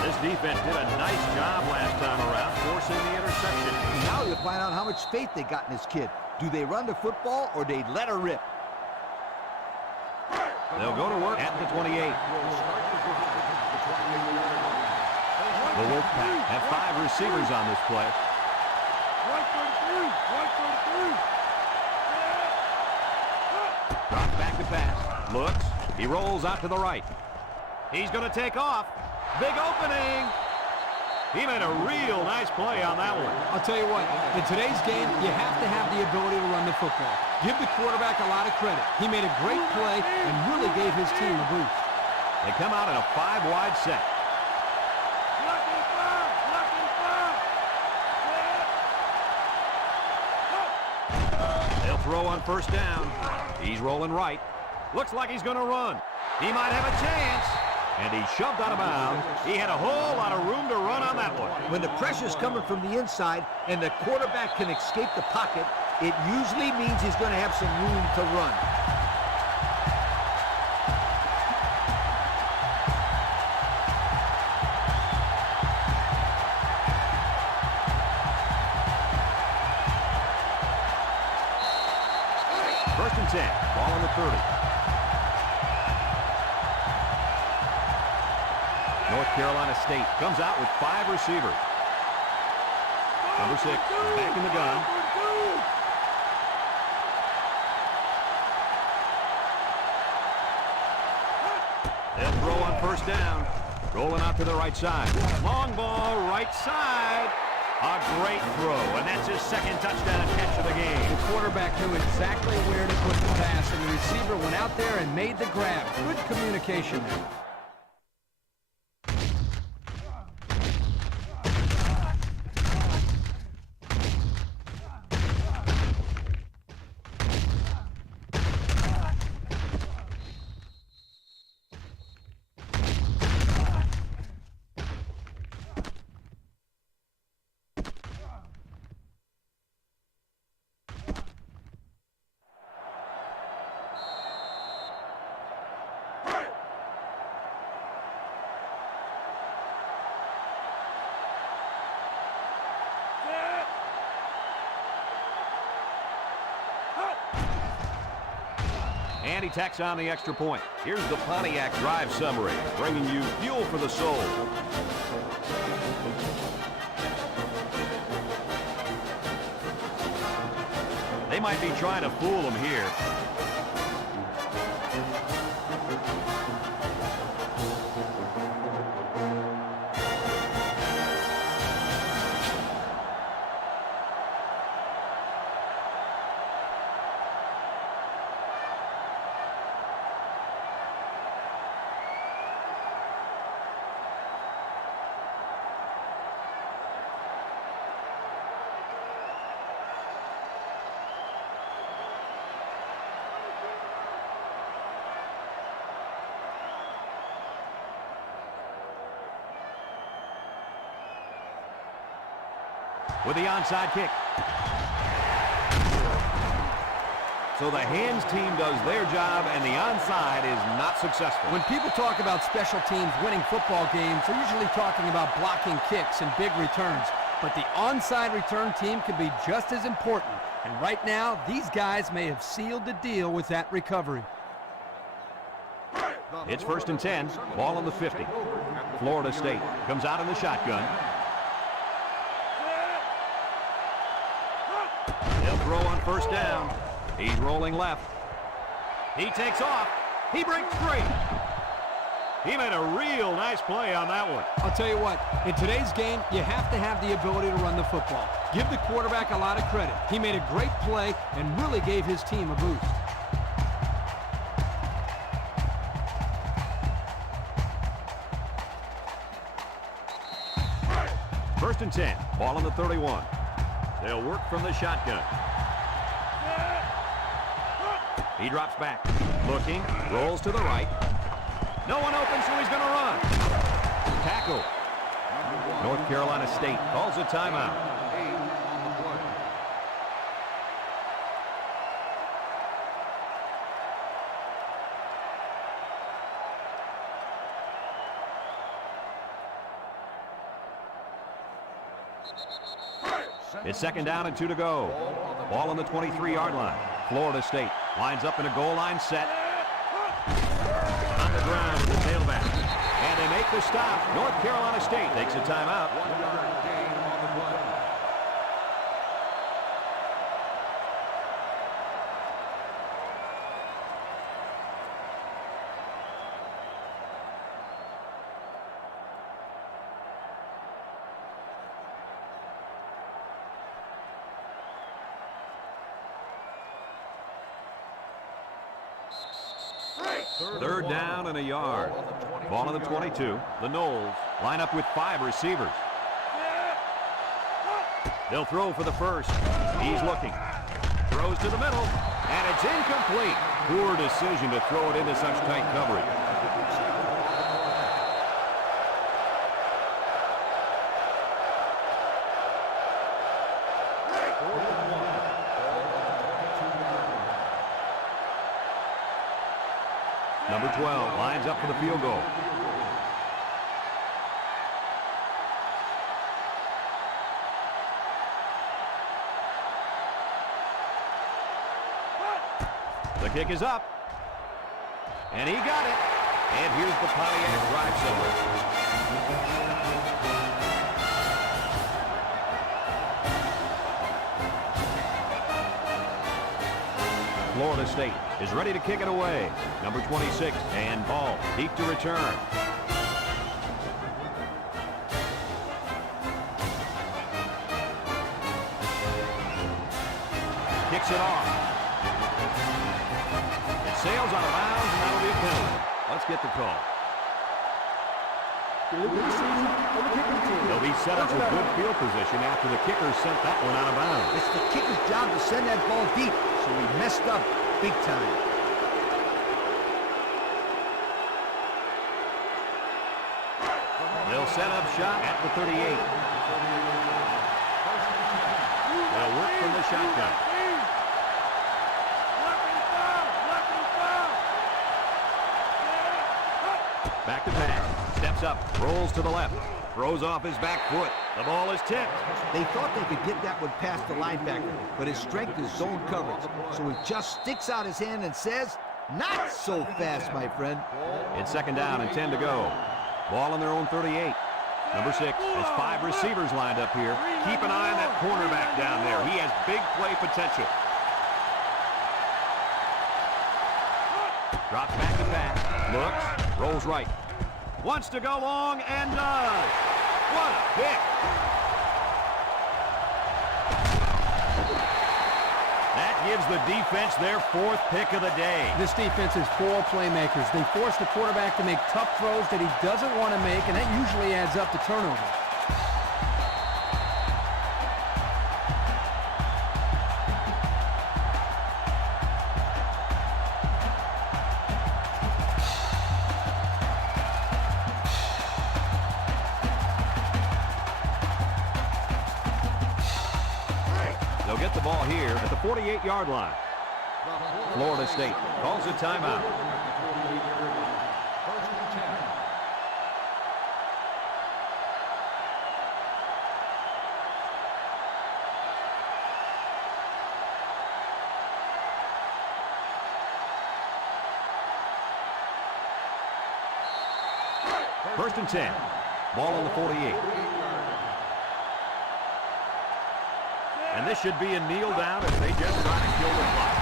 This defense did a nice job last time around, forcing the interception. Now you find out how much faith they got in this kid. Do they run the football or they let her rip? They'll go to work at the 28. The Wolfpack have 5 receivers on this play. 133, 133. Drops back to pass. Looks. He rolls out to the right. He's going to take off. Big opening. He made a real nice play on that one. I'll tell you what, in today's game, you have to have the ability to run the football. Give the quarterback a lot of credit. He made a great play and really gave his team a boost. They come out in a 5-wide set. They'll throw on first down. He's rolling right. Looks like he's going to run. He might have a chance. And he shoved out of bounds. He had a whole lot of room to run on that one. When the pressure's coming from the inside and the quarterback can escape the pocket, it usually means he's going to have some room to run. First and 10, ball on the 30. North Carolina State comes out with 5 receivers. Number 6 back in the gun. They'll throw on first down. Rolling out to the right side. Long ball, right side. A great throw, and that's his 2nd touchdown catch of the game. The quarterback knew exactly where to put the pass, and the receiver went out there and made the grab. Good communication there. And he tacks on the extra point. Here's the Pontiac drive summary, bringing you fuel for the soul. They might be trying to fool him here. with the onside kick. So the hands team does their job, and the onside is not successful. When people talk about special teams winning football games, they're usually talking about blocking kicks and big returns. But the onside return team can be just as important. And right now, these guys may have sealed the deal with that recovery. It's 1st and 10, ball on the 50. Florida State comes out in the shotgun. They'll throw on 1st down. He's rolling left. He takes off. He breaks free. He made a real nice play on that one. I'll tell you what, in today's game, you have to have the ability to run the football. Give the quarterback a lot of credit. He made a great play and really gave his team a boost. First and 10, ball on the 31. They'll work from the shotgun. He drops back, looking, rolls to the right. No one open, so he's going to run. Tackle. North Carolina State calls a timeout. It's 2nd down and 2 to go. Ball on the 23-yard line. Florida State lines up in a goal line set. On the ground with the tailback. And they make the stop. North Carolina State takes a timeout. Third down and a yard. Ball on the 22. The Noles line up with 5 receivers. They'll throw for the first. He's looking. Throws to the middle. And it's incomplete. Poor decision to throw it into such tight coverage. Number 12 lines up for the field goal. The kick is up. And he got it. And here's the Pontiac drive center. Florida State is ready to kick it away. Number 26, and ball deep to return. Kicks it off. It sails out of bounds, and that'll be a penalty. Let's get the call. They'll be set up for good field position after the kicker sent that one out of bounds. It's the kicker's job to send that ball deep, so he messed up big time. They'll set up shot at the 38. They'll work from the shotgun. Back to pass. Steps up. Rolls to the left. Throws off his back foot. The ball is tipped. They thought they could get that one past the linebacker, but his strength is zone coverage. So he just sticks out his hand and says, "Not so fast, my friend." It's 2nd down and 10 to go. Ball on their own 38. Number 6 has 5 receivers lined up here. Keep an eye on that cornerback down there. He has big play potential. Drops back to pass. Looks. Rolls right. Wants to go long and does. What a pick. That gives the defense their 4th pick of the day. This defense is full of playmakers. They force the quarterback to make tough throws that he doesn't want to make, and that usually adds up to turnovers. They'll get the ball here at the 48-yard line. Florida State calls a timeout. First and 10. Ball on the 48. And this should be a kneel down as they just try to kill the clock.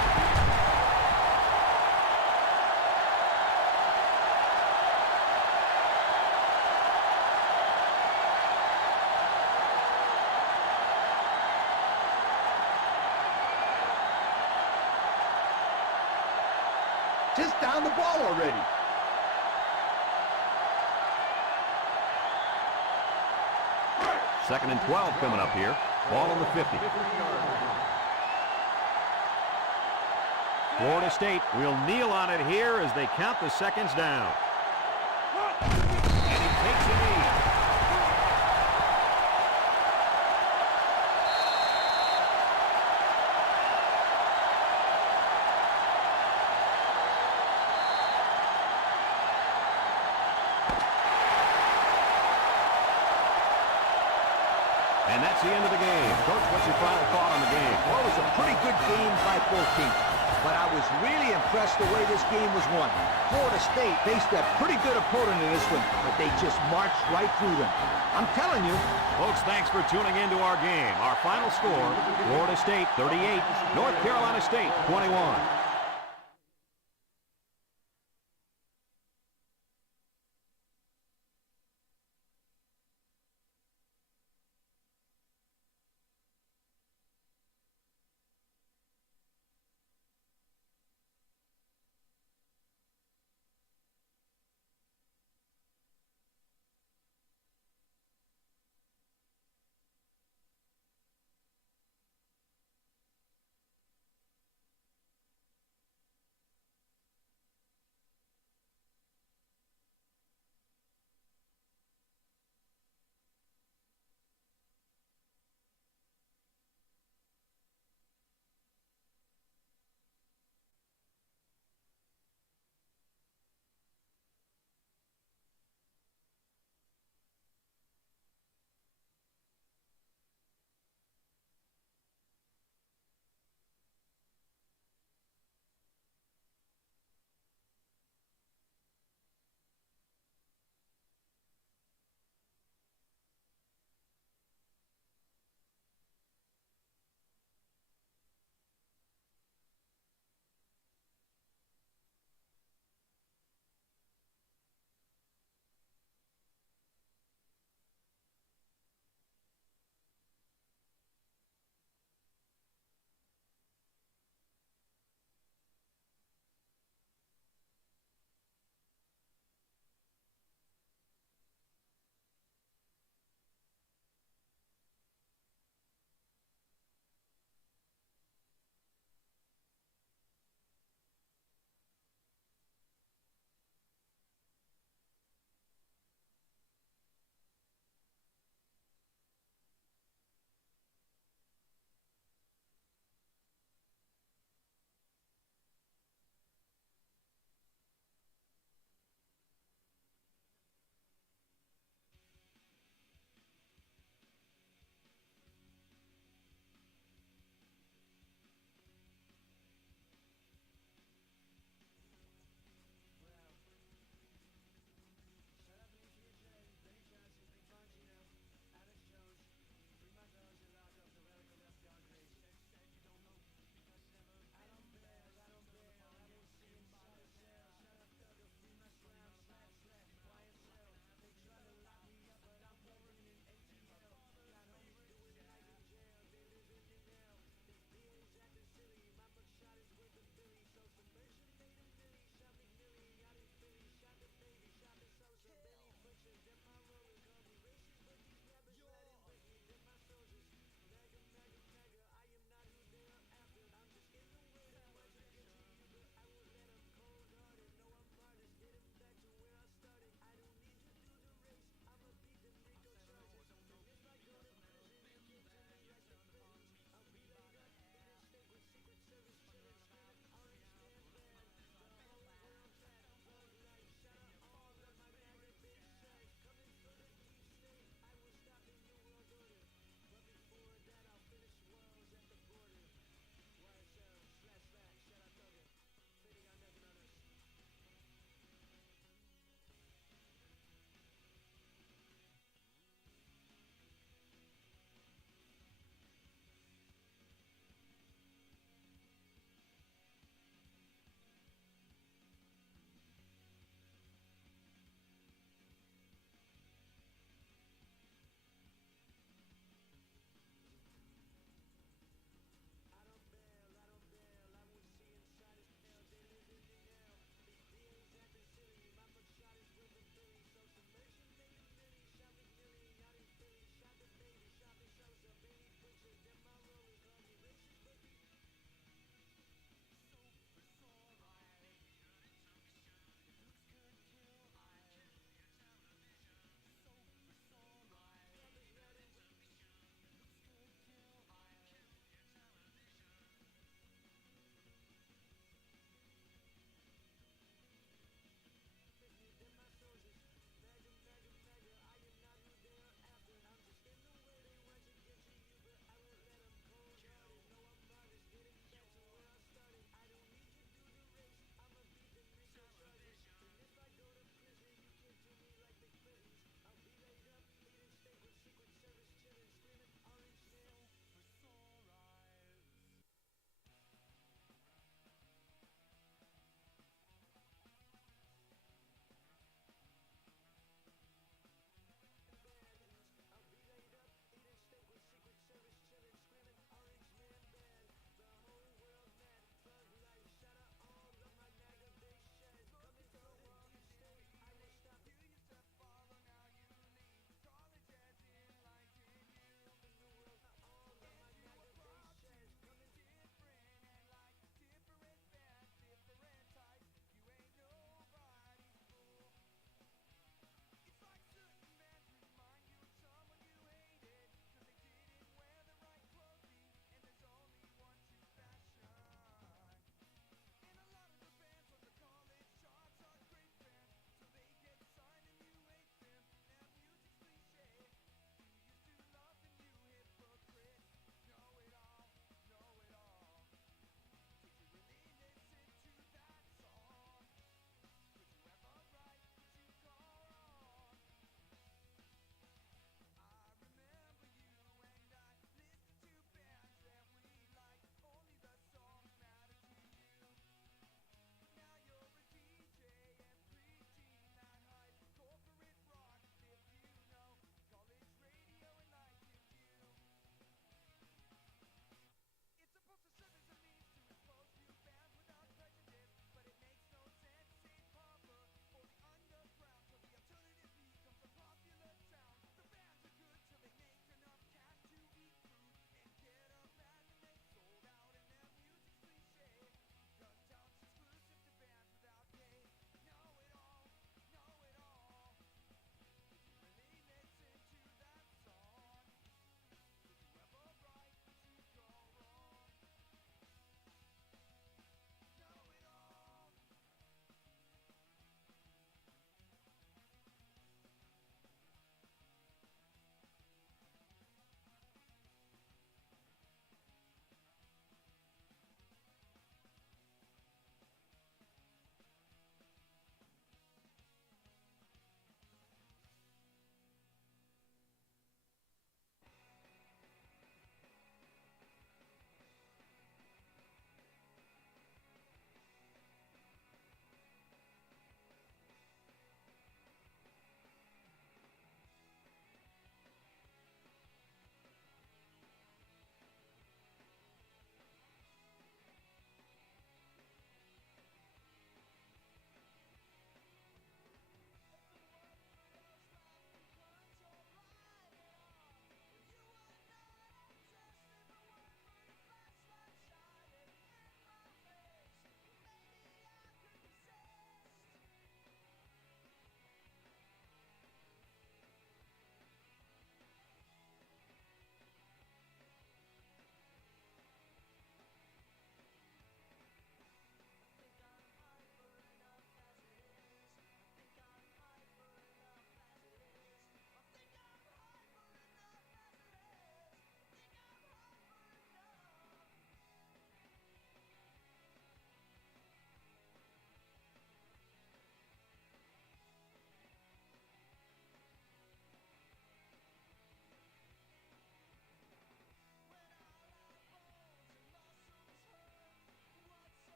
Just down the ball already. Second and 12 coming up here. Ball on the 50. Florida State will kneel on it here as they count the seconds down. And he takes a knee. And that's the end of the game. Coach, what's your final thought on the game? Well, it was a pretty good game by both teams. But I was really impressed the way this game was won. Florida State faced a pretty good opponent in this one, but they just marched right through them. I'm telling you. Folks, thanks for tuning into our game. Our final score, Florida State 38, North Carolina State 21.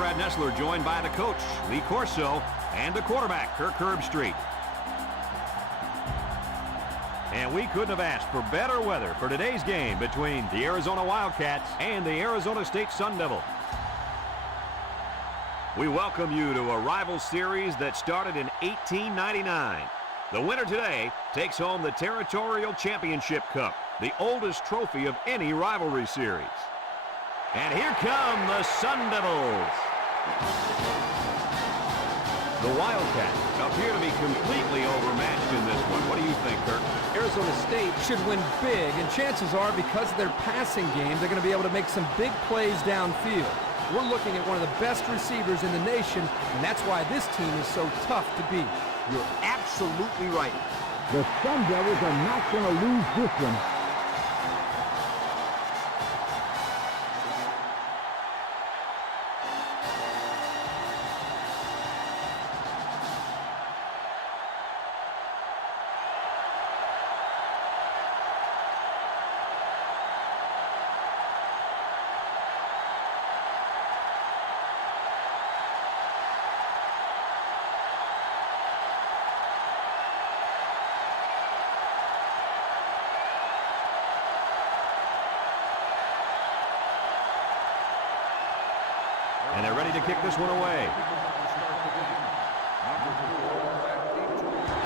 Brad Nessler, joined by the coach, Lee Corso, and the quarterback, Kirk Herbstreit. And we couldn't have asked for better weather for today's game between the Arizona Wildcats and the Arizona State Sun Devils. We welcome you to a rival series that started in 1899. The winner today takes home the Territorial Championship Cup, the oldest trophy of any rivalry series. And here come the Sun Devils. The Wildcats appear to be completely overmatched in this one. What do you think, Kirk? Arizona State should win big, and chances are, because of their passing game, they're going to be able to make some big plays downfield. We're looking at one of the best receivers in the nation, and that's why this team is so tough to beat. You're absolutely right. The Sun Devils are not going to lose this one. And they're ready to kick this one away.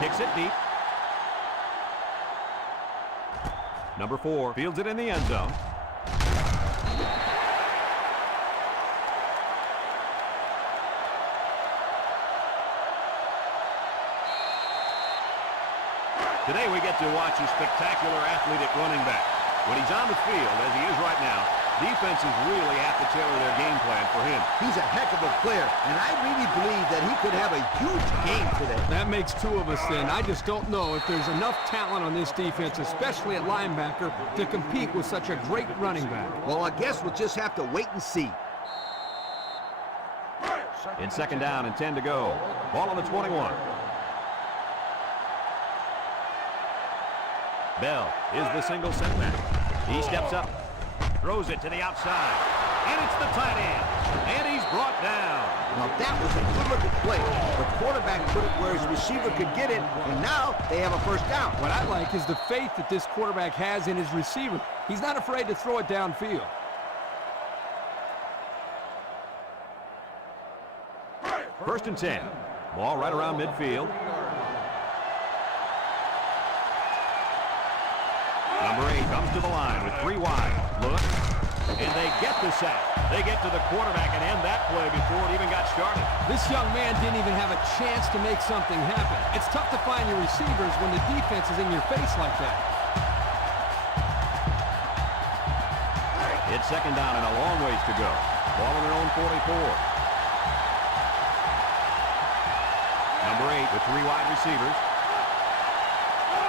Kicks it deep. Number 4 fields it in the end zone. Today we get to watch a spectacular athlete at running back. When he's on the field, as he is right now, defenses really have to tailor their game plan for him. He's a heck of a player, and I really believe that he could have a huge game today. That makes 2 of us then. I just don't know if there's enough talent on this defense, especially at linebacker, to compete with such a great running back. Well, I guess we'll just have to wait and see. In 2nd down and 10 to go. Ball on the 21. Bell is the single setback. He steps up, throws it to the outside, and it's the tight end, and he's brought down. Now that was a good-looking play. The quarterback put it where his receiver could get it, and now they have a first down. What I like is the faith that this quarterback has in his receiver. He's not afraid to throw it downfield. First and 10. Ball right around midfield. Number 8 comes to the line with 3 wide. Look, and they get the sack. They get to the quarterback and end that play before it even got started. This young man didn't even have a chance to make something happen. It's tough to find your receivers when the defense is in your face like that. It's 2nd down and a long ways to go. Ball on their own 44. Number 8 with 3 wide receivers.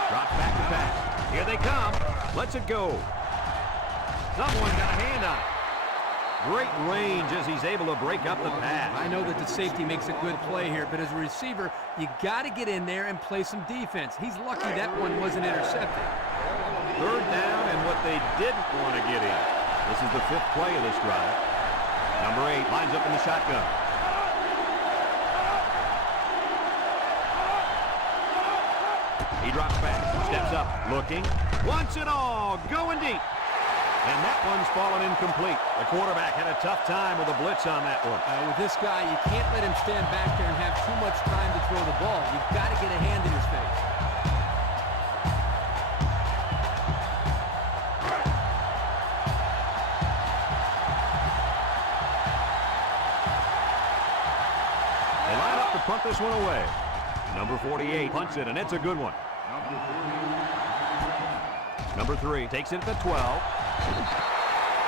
Drops back to pass. Here they come. Lets it go. Someone got a hand on it. Great range as he's able to break up the pass. I know that the safety makes a good play here, but as a receiver, you got to get in there and play some defense. He's lucky that one wasn't intercepted. 3rd down and what they didn't want to get in. This is the 5th play of this drive. Number 8 lines up in the shotgun. He drops back, steps up, looking, wants it all, going deep. And that one's fallen incomplete. The quarterback had a tough time with a blitz on that one. With this guy, you can't let him stand back there and have too much time to throw the ball. You've got to get a hand in his face. They line up to punt this one away. Number 48 punts it, and it's a good one. Number 3 takes it at the 12.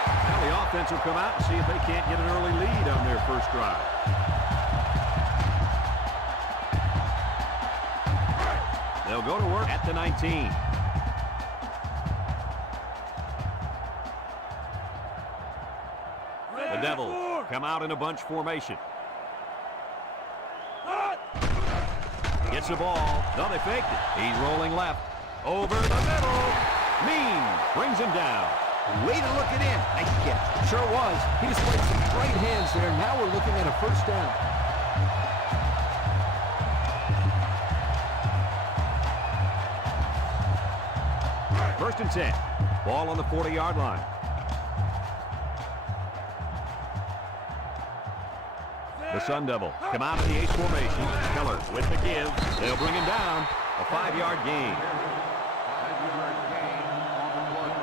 Now the offense will come out and see if they can't get an early lead on their first drive. They'll go to work at the 19. The Devils come out in a bunch formation. Gets the ball. No, they faked it. He's rolling left. Over the middle. Means brings him down. Way to look it in. Nice catch. Sure was. He displayed some great hands there. Now we're looking at a first down. First and 10. Ball on the 40-yard line. The Sun Devil come out in the ace formation. Keller with the give. They'll bring him down. A 5-yard gain. 5-yard gain on the play.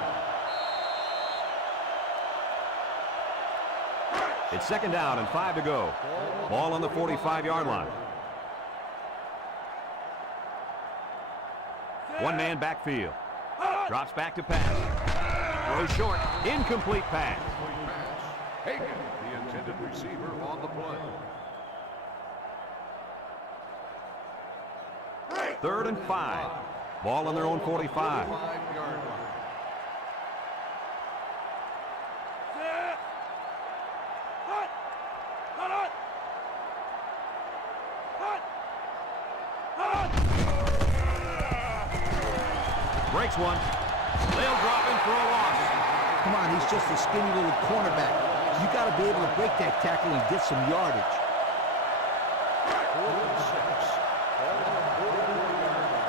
It's second down and 5 to go. Ball on the 45-yard line. One-man backfield. Drops back to pass. Throws short. Incomplete pass. Hagan, the intended receiver on the play. Third and 5. Ball on their own 45. 5-yard line. Breaks one. They'll drop him for a loss. Come on, he's just a skinny little cornerback. You got to be able to break that tackle and get some yardage.